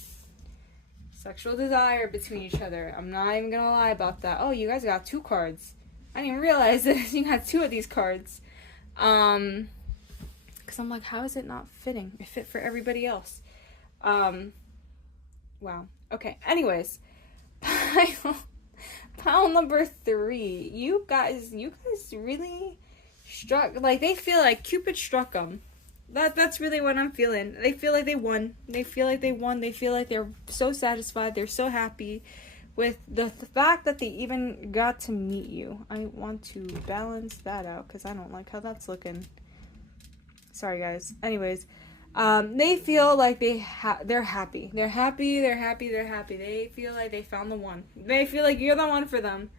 sexual desire between each other. I'm not even gonna lie about that. Oh, you guys got 2 cards. I didn't even realize this. You got 2 of these cards. Because I'm like, how is it not fitting? It fit for everybody else. Wow. Okay. Anyways, pile number 3. You guys really struck, like they feel like Cupid struck them. That's really what I'm feeling. They feel like they won. They feel like they're so satisfied. They're so happy with the fact that they even got to meet you. I want to balance that out because I don't like how that's looking. Sorry, guys. Anyways, they feel like they're happy. They're happy. They feel like they found the one. They feel like you're the one for them.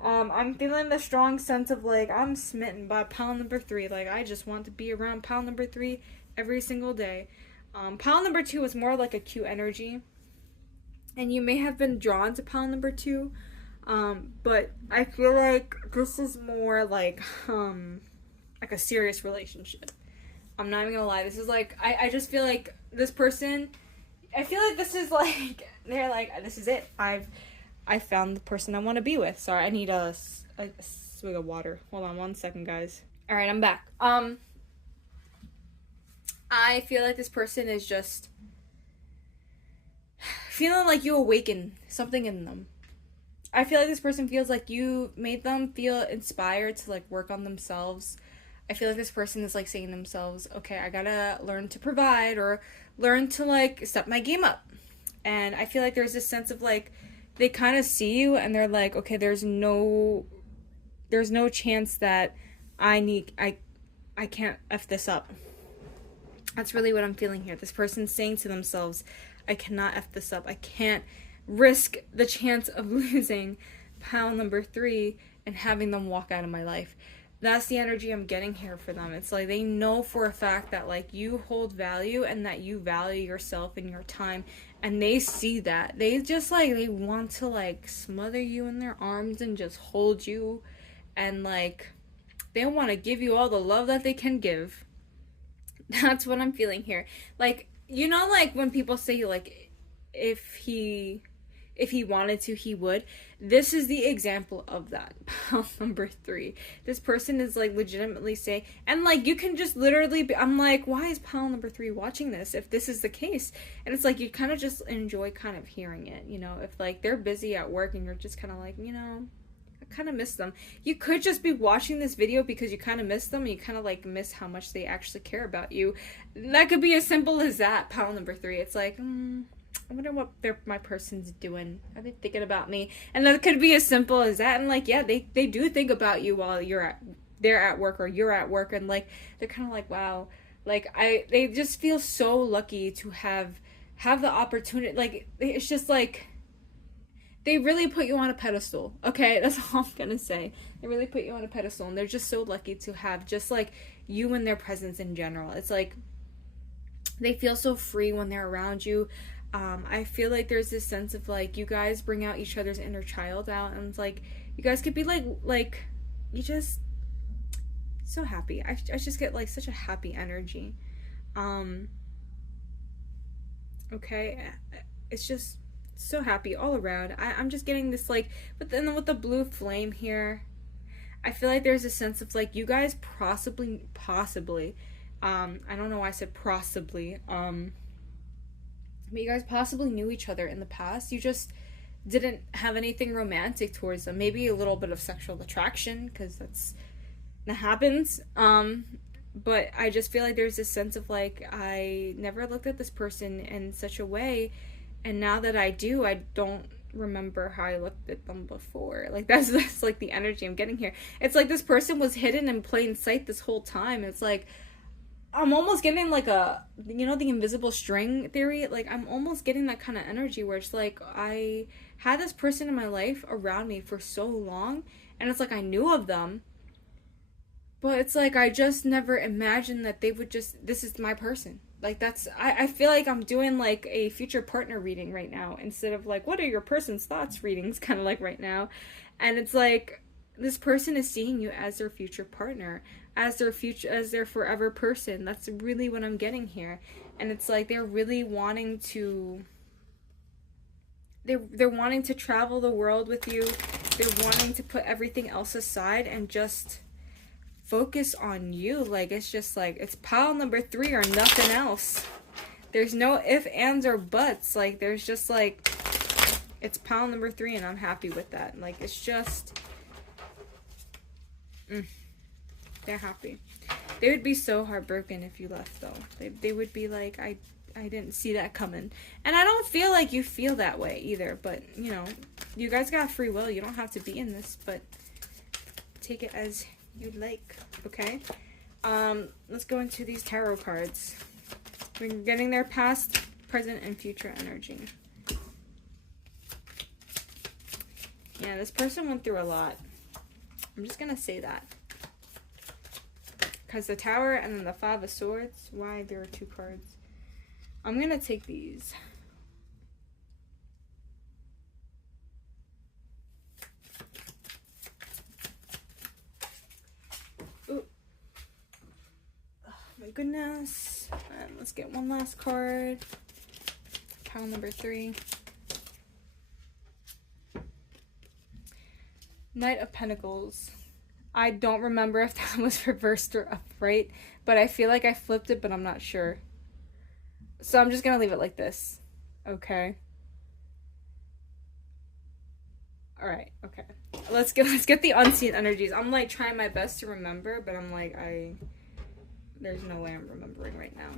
I'm feeling the strong sense of, like, I'm smitten by pile number 3. Like, I just want to be around pile number 3 every single day. Pile number 2 is more like a cute energy. And you may have been drawn to pile number 2. But I feel like this is more like a serious relationship. I'm not even gonna lie. This is like I just feel like this person. I feel like this is like they're like this is it. I found the person I want to be with. Sorry, I need a swig of water. Hold on 1 second, guys. All right, I'm back. I feel like this person is just feeling like you awaken something in them. I feel like this person feels like you made them feel inspired to like work on themselves. I feel like this person is like saying to themselves, okay, I gotta learn to provide or learn to like step my game up. And I feel like there's this sense of like they kind of see you and they're like, okay, there's no chance that I can't F this up. That's really what I'm feeling here. This person's saying to themselves, I cannot F this up. I can't risk the chance of losing pile number 3 and having them walk out of my life. That's the energy I'm getting here for them. It's like they know for a fact that like you hold value and that you value yourself and your time, and they see that. They just like they want to like smother you in their arms and just hold you, and like they want to give you all the love that they can give. That's what I'm feeling here. Like, you know, like when people say like if he wanted to, he would. This is the example of that. Pile number 3. This person is like legitimately saying, and like you can just literally be, I'm like, why is pile number 3 watching this if this is the case? And it's like you kind of just enjoy kind of hearing it, you know, if like they're busy at work and you're just kind of like, you know, I kind of miss them. You could just be watching this video because you kind of miss them and you kind of like miss how much they actually care about you. That could be as simple as that. Pile number 3. It's like, I wonder what my person's doing. Are they thinking about me? And that could be as simple as that. And like, yeah, they do think about you while they're at work or you're at work, and like they're kind of like, wow, like they just feel so lucky to have the opportunity. Like it's just like they really put you on a pedestal. Okay, that's all I'm gonna say. They really put you on a pedestal, and they're just so lucky to have just like you in their presence in general. It's like they feel so free when they're around you. I feel like there's this sense of like you guys bring out each other's inner child out, and it's like you guys could be like you just so happy. I just get like such a happy energy. Okay, it's just so happy all around. I'm just getting this like, but then with the blue flame here, I feel like there's a sense of like you guys possibly I don't know why I said possibly but you guys possibly knew each other in the past. You just didn't have anything romantic towards them. Maybe a little bit of sexual attraction, because that happens. But I just feel like there's this sense of like I never looked at this person in such a way, and now that I do, I don't remember how I looked at them before. Like that's like the energy I'm getting here. It's like this person was hidden in plain sight this whole time. It's like I'm almost getting like a, you know, the invisible string theory. Like I'm almost getting that kind of energy where it's like I had this person in my life around me for so long, and it's like I knew of them, but it's like I just never imagined that they would just, this is my person. Like that's, I feel like I'm doing like a future partner reading right now instead of like what are your person's thoughts readings, kind of like right now. And it's like this person is seeing you as their future partner, as their forever person. That's really what I'm getting here. And it's like they're really wanting to they're wanting to travel the world with you. They're wanting to put everything else aside and just focus on you. Like it's just like it's pile number 3 or nothing else. There's no if, ands, or buts. Like there's just like it's pile number 3 and I'm happy with that. Like it's just they're happy. They would be so heartbroken if you left though. They would be like, I didn't see that coming. And I don't feel like you feel that way either, but you know, you guys got free will. You don't have to be in this, but take it as you'd like, okay? Let's go into these tarot cards. We're getting their past, present, and future energy. Yeah, this person went through a lot. I'm just gonna say that. Because the Tower and then the 5 of Swords, why there are 2 cards. I'm gonna take these. goodness. And let's get one last card. Pile number 3. Knight of Pentacles. I don't remember if that was reversed or upright, but I feel like I flipped it, but I'm not sure. So I'm just gonna leave it like this. Okay. Alright, okay. Let's get the unseen energies. I'm like trying my best to remember, but I'm like there's no way I'm remembering right now.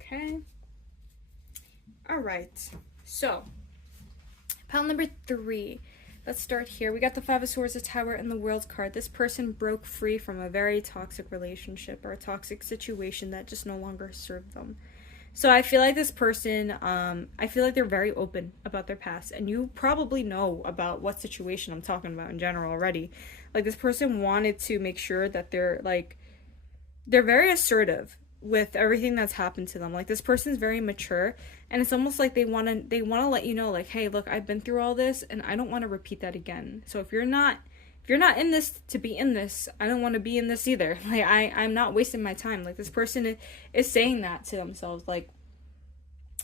Okay. Alright. So, pile number 3. Let's start here. We got the 5 of Swords, the Tower, and the World card. This person broke free from a very toxic relationship or a toxic situation that just no longer served them. So I feel like this person, I feel like they're very open about their past. And you probably know about what situation I'm talking about in general already. Like, this person wanted to make sure that they're very assertive with everything that's happened to them. Like, this person's very mature, and it's almost like they want to let you know, like, hey, look, I've been through all this and I don't want to repeat that again. So if you're not in this to be in this, I don't want to be in this either. Like, I'm not wasting my time. Like, this person is saying that to themselves. Like,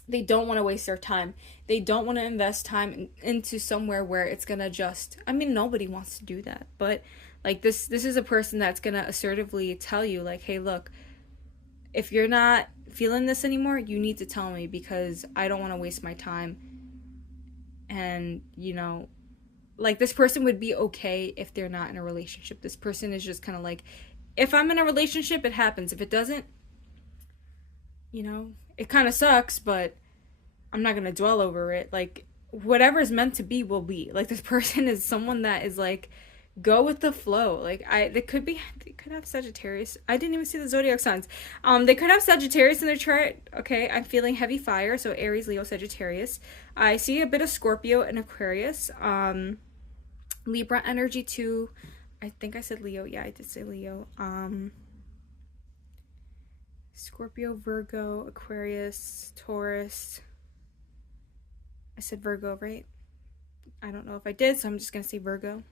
they don't want to waste their time. They don't want to invest time into somewhere where it's gonna just, I mean, nobody wants to do that, but like, this is a person that's gonna assertively tell you, like, hey, look, if you're not feeling this anymore, you need to tell me, because I don't want to waste my time. And, you know, like, this person would be okay if they're not in a relationship. This person is just kind of like, if I'm in a relationship, it happens. If it doesn't, you know, it kind of sucks, but I'm not going to dwell over it. Like, whatever is meant to be will be. Like, this person is someone that is like, go with the flow. Like, they could have Sagittarius. I didn't even see the zodiac signs. They could have Sagittarius in their chart. Okay, I'm feeling heavy fire, so Aries, Leo, Sagittarius. I see a bit of Scorpio and Aquarius. Libra energy too. I think I said Leo. Yeah, I did say Leo. Scorpio, Virgo, Aquarius, Taurus. I said Virgo, right? I don't know if I did, so I'm just gonna say Virgo.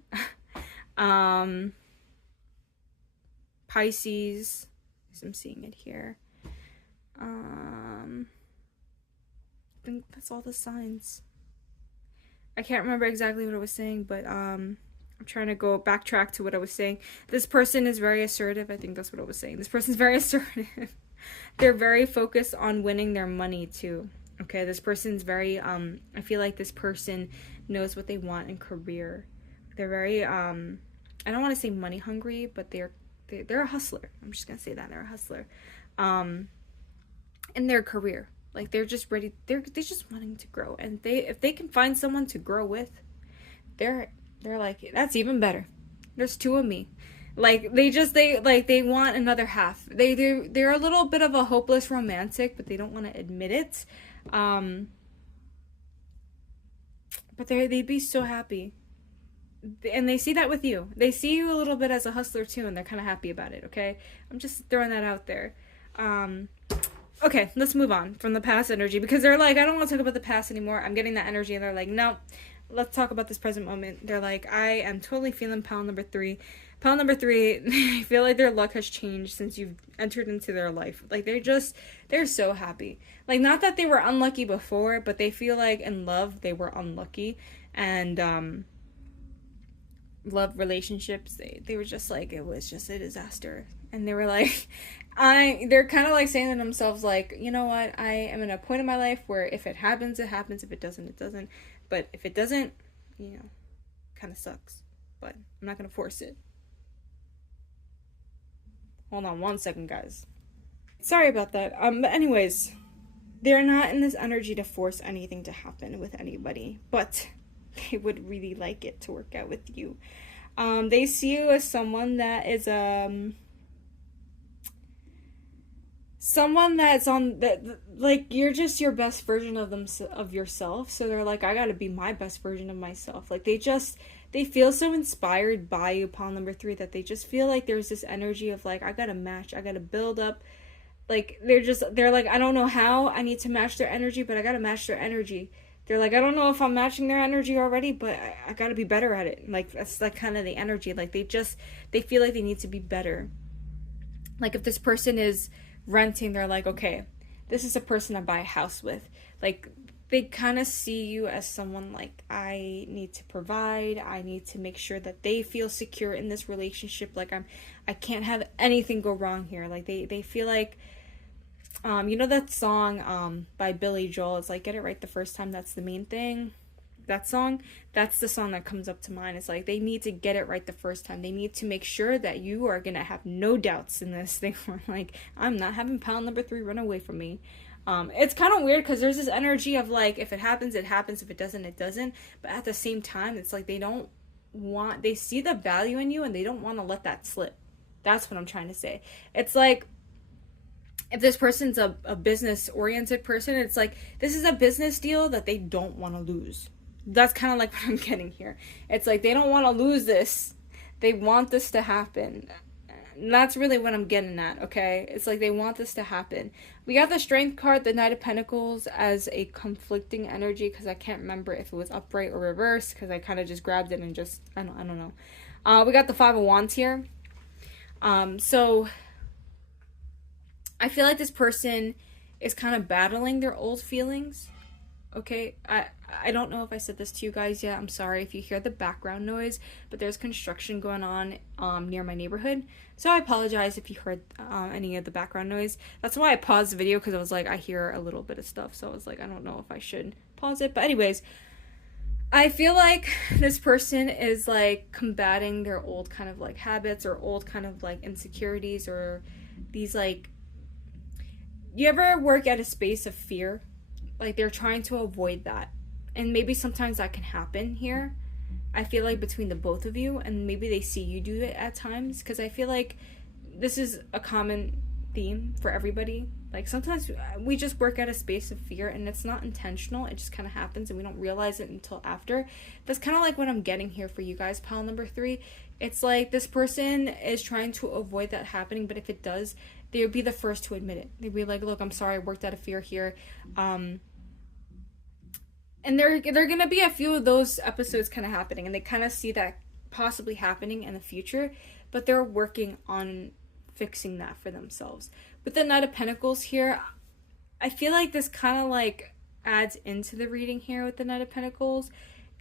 Pisces, I'm seeing it here. I think that's all the signs. I can't remember exactly what I was saying, but I'm trying to backtrack to what I was saying. This person is very assertive. I think that's what I was saying. This person's very assertive. They're very focused on winning their money too. Okay, this person's very I feel like this person knows what they want in career. They're very I don't want to say money hungry, but they're a hustler. I'm just gonna say that they're a hustler in their career. Like, they're just ready, they're just wanting to grow, and if they can find someone to grow with, they're like, that's even better. There's 2 of me. Like, they want another half. They're a little bit of a hopeless romantic, but they don't want to admit it. But they'd be so happy. And they see that with you. They see you a little bit as a hustler too, and they're kind of happy about it, okay? I'm just throwing that out there. Okay, let's move on from the past energy, because they're like, I don't want to talk about the past anymore. I'm getting that energy, and they're like, no, let's talk about this present moment. They're like, I am totally feeling pile number 3. Pile number 3, I feel like their luck has changed since you've entered into their life. Like, they're so happy. Like, not that they were unlucky before, but they feel like in love they were unlucky. And, love relationships, they were just like, it was just a disaster. And they were like, they're kind of like saying to themselves, like, you know what, I am in a point in my life where if it happens, it happens. If it doesn't, it doesn't. But if it doesn't, you know, kind of sucks. But I'm not going to force it. Hold on one second, guys. Sorry about that. But anyways, they're not in this energy to force anything to happen with anybody, but they would really like it to work out with you. They see you as someone that is someone that's on that, like, you're just your best version of yourself. So they're like, I gotta be my best version of myself. Like, they they feel so inspired by you, pile number 3, that they just feel like there's this energy of like, I gotta match, I gotta build up. Like, they're like, I don't know how I need to match their energy, but I gotta match their energy. They're like, I don't know if I'm matching their energy already, but I gotta be better at it. Like, that's like kind of the energy. Like, they feel like they need to be better. Like, if this person is renting, they're like, okay, this is a person I buy a house with. Like, they kind of see you as someone like, I need to provide, I need to make sure that they feel secure in this relationship. Like, I can't have anything go wrong here. Like, they feel like, you know that song by Billy Joel, it's like, get it right the first time, that's the main thing. That song, that's the song that comes up to mind. It's like, they need to get it right the first time. They need to make sure that you are gonna have no doubts in this thing. Like, I'm not having pile number 3 run away from me. It's kind of weird because there's this energy of like, if it happens, it happens. If it doesn't, it doesn't. But at the same time, it's like they see the value in you and they don't want to let that slip. That's what I'm trying to say. It's like, if this person's a business-oriented person, it's like, this is a business deal that they don't want to lose. That's kind of like what I'm getting here. It's like, they don't want to lose this. They want this to happen. And that's really what I'm getting at, okay? It's like, they want this to happen. We got the Strength card, the Knight of Pentacles, as a conflicting energy, because I can't remember if it was upright or reversed, because I kind of just grabbed it and just, I don't know. We got the Five of Wands here. So I feel like this person is kind of battling their old feelings. Okay, I don't know if I said this to you guys yet. I'm sorry if you hear the background noise, but there's construction going on near my neighborhood. So I apologize if you heard any of the background noise. That's why I paused the video, because I was like, I hear a little bit of stuff. So I was like, I don't know if I should pause it. But anyways, I feel like this person is like combating their old kind of like habits or old kind of like insecurities, or these like, you ever work at a space of fear? Like, they're trying to avoid that. And maybe sometimes that can happen here. I feel like between the both of you, and maybe they see you do it at times, because I feel like this is a common theme for everybody. Like, sometimes we just work at a space of fear, and it's not intentional. It just kind of happens, and we don't realize it until after. That's kind of like what I'm getting here for you guys, pile number 3. It's like, this person is trying to avoid that happening, but if it does, they would be the first to admit it. They'd be like, look, I'm sorry, I worked out of fear here. And there are going to be a few of those episodes kind of happening, and they kind of see that possibly happening in the future, but they're working on fixing that for themselves. With the Knight of Pentacles here, I feel like this kind of like adds into the reading here with the Knight of Pentacles.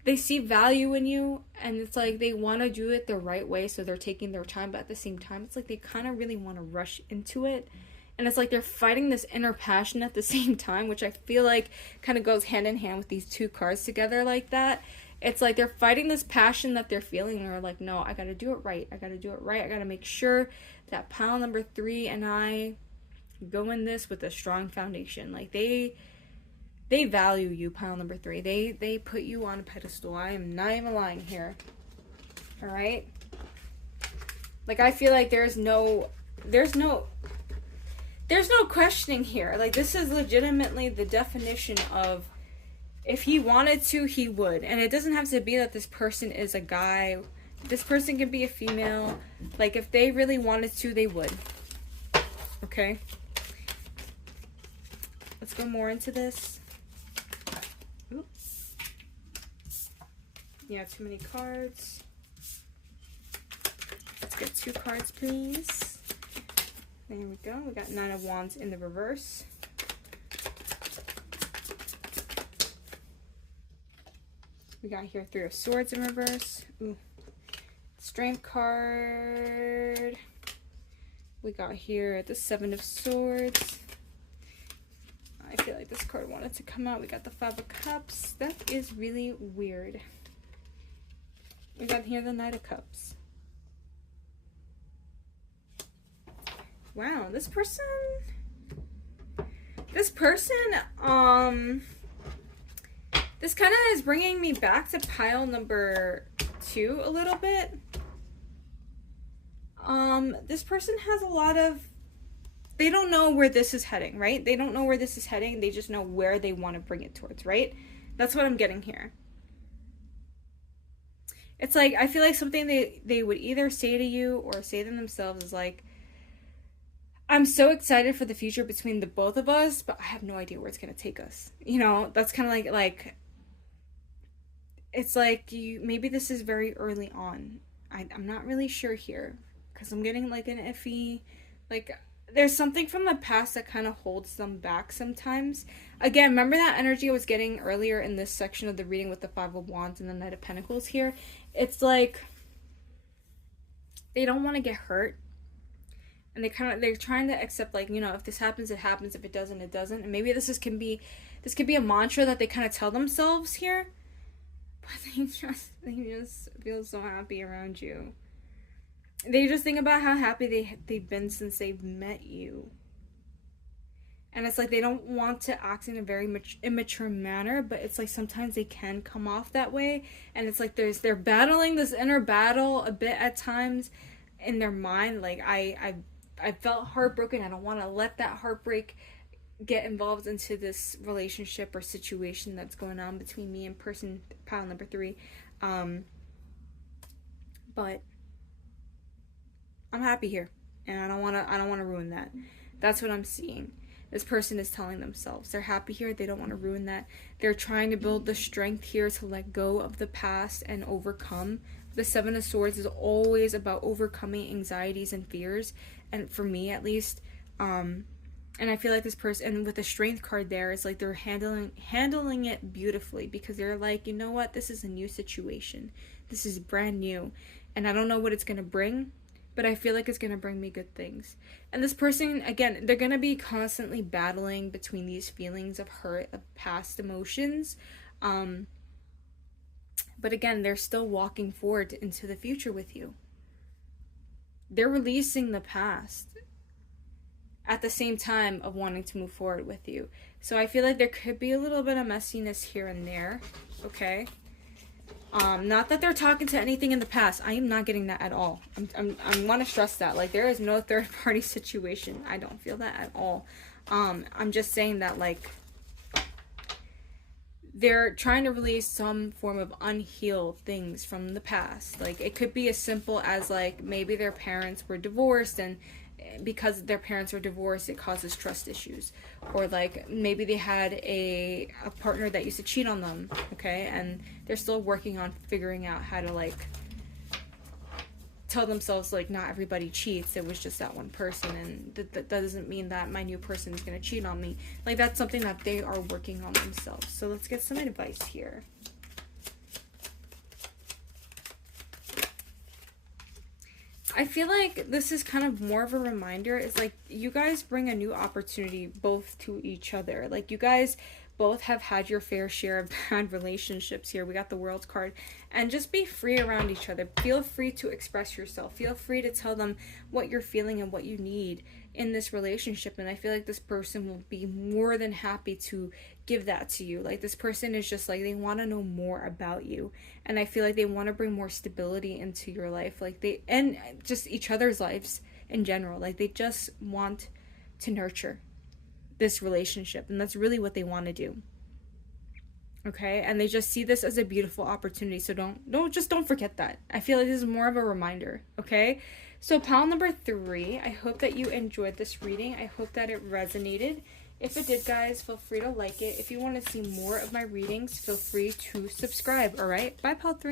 They see value in you, and it's like they want to do it the right way, so they're taking their time, but at the same time, it's like they kind of really want to rush into it. And it's like they're fighting this inner passion at the same time, which I feel like kind of goes hand in hand with these two cards together like that. It's like they're fighting this passion that they're feeling, and they're like, no, I gotta do it right. I gotta do it right. I gotta make sure that pile number 3 and I go in this with a strong foundation. Like, they value you, pile number 3. They put you on a pedestal. I am not even lying here. All right? Like, I feel like there's no questioning here. Like, this is legitimately the definition of, if he wanted to, he would. And it doesn't have to be that this person is a guy. This person can be a female. Like, if they really wanted to, they would. Okay? Let's go more into this. Oops. Yeah, too many cards. Let's get 2 cards, please. There we go. We got 9 of Wands in the reverse. We got here 3 of Swords in reverse. Ooh. Strength card. We got here the 7 of Swords. I feel like this card wanted to come out. We got the 5 of Cups. That is really weird. We got here the Knight of Cups. Wow, this person, this kind of is bringing me back to pile number 2 a little bit. This person has a lot of, they don't know where this is heading, right? They don't know where this is heading. They just know where they want to bring it towards, right? That's what I'm getting here. It's like, I feel like something they would either say to you or say to themselves is like, I'm so excited for the future between the both of us, but I have no idea where it's gonna take us. You know, that's kind of like it's like you maybe this is very early on. I'm not really sure here because I'm getting like an iffy, like there's something from the past that kind of holds them back sometimes. Again, remember that energy I was getting earlier in this section of the reading with the Five of Wands and the Knight of Pentacles here? It's like they don't want to get hurt. And they're trying to accept, like, you know, if this happens, it happens. If it doesn't, it doesn't. And maybe this could be a mantra that they kind of tell themselves here. But they just feel so happy around you. They just think about how happy they've been since they've met you. And it's like they don't want to act in a very immature manner, but it's like sometimes they can come off that way. And it's like they're battling this inner battle a bit at times in their mind. Like, I felt heartbroken. I don't want to let that heartbreak get involved into this relationship or situation that's going on between me and person pile number 3. But I'm happy here, and I don't want to ruin that. That's what I'm seeing. This person is telling themselves they're happy here. They don't want to ruin that. They're trying to build the strength here to let go of the past and overcome. The Seven of Swords is always about overcoming anxieties and fears, and for me at least, and I feel like this person, and with the Strength card there, it's like they're handling it beautifully, because they're like, you know what, this is a new situation, this is brand new, and I don't know what it's gonna bring, but I feel like it's gonna bring me good things. And this person, again, they're gonna be constantly battling between these feelings of hurt, of past emotions, but again, they're still walking forward into the future with you. They're releasing the past at the same time of wanting to move forward with you. So I feel like there could be a little bit of messiness here and there, okay? Not that they're talking to anything in the past. I am not getting that at all. I want to stress that. Like, there is no third party situation. I don't feel that at all. I'm just saying that, like, they're trying to release some form of unhealed things from the past. Like, it could be as simple as, like, maybe their parents were divorced, and because their parents were divorced, it causes trust issues. Or, like, maybe they had a partner that used to cheat on them, okay? And they're still working on figuring out how to, like, tell themselves, like, not everybody cheats, it was just that one person, and that doesn't mean that my new person is going to cheat on me. Like, that's something that they are working on themselves. So let's get some advice here. I feel like this is kind of more of a reminder. It's like you guys bring a new opportunity both to each other. Like, you guys both have had your fair share of bad relationships here. We got the World card. And just be free around each other. Feel free to express yourself. Feel free to tell them what you're feeling and what you need in this relationship. And I feel like this person will be more than happy to give that to you. Like, this person is just like, they want to know more about you. And I feel like they want to bring more stability into your life. Like, and just each other's lives in general. Like, they just want to nurture this relationship, and that's really what they want to do, okay? And they just see this as a beautiful opportunity. So don't forget that. I feel like this is more of a reminder, okay? So pile number 3, I hope that you enjoyed this reading. I hope that it resonated. If it did, guys, feel free to like it. If you want to see more of my readings, feel free to subscribe. All right, bye, pile 3.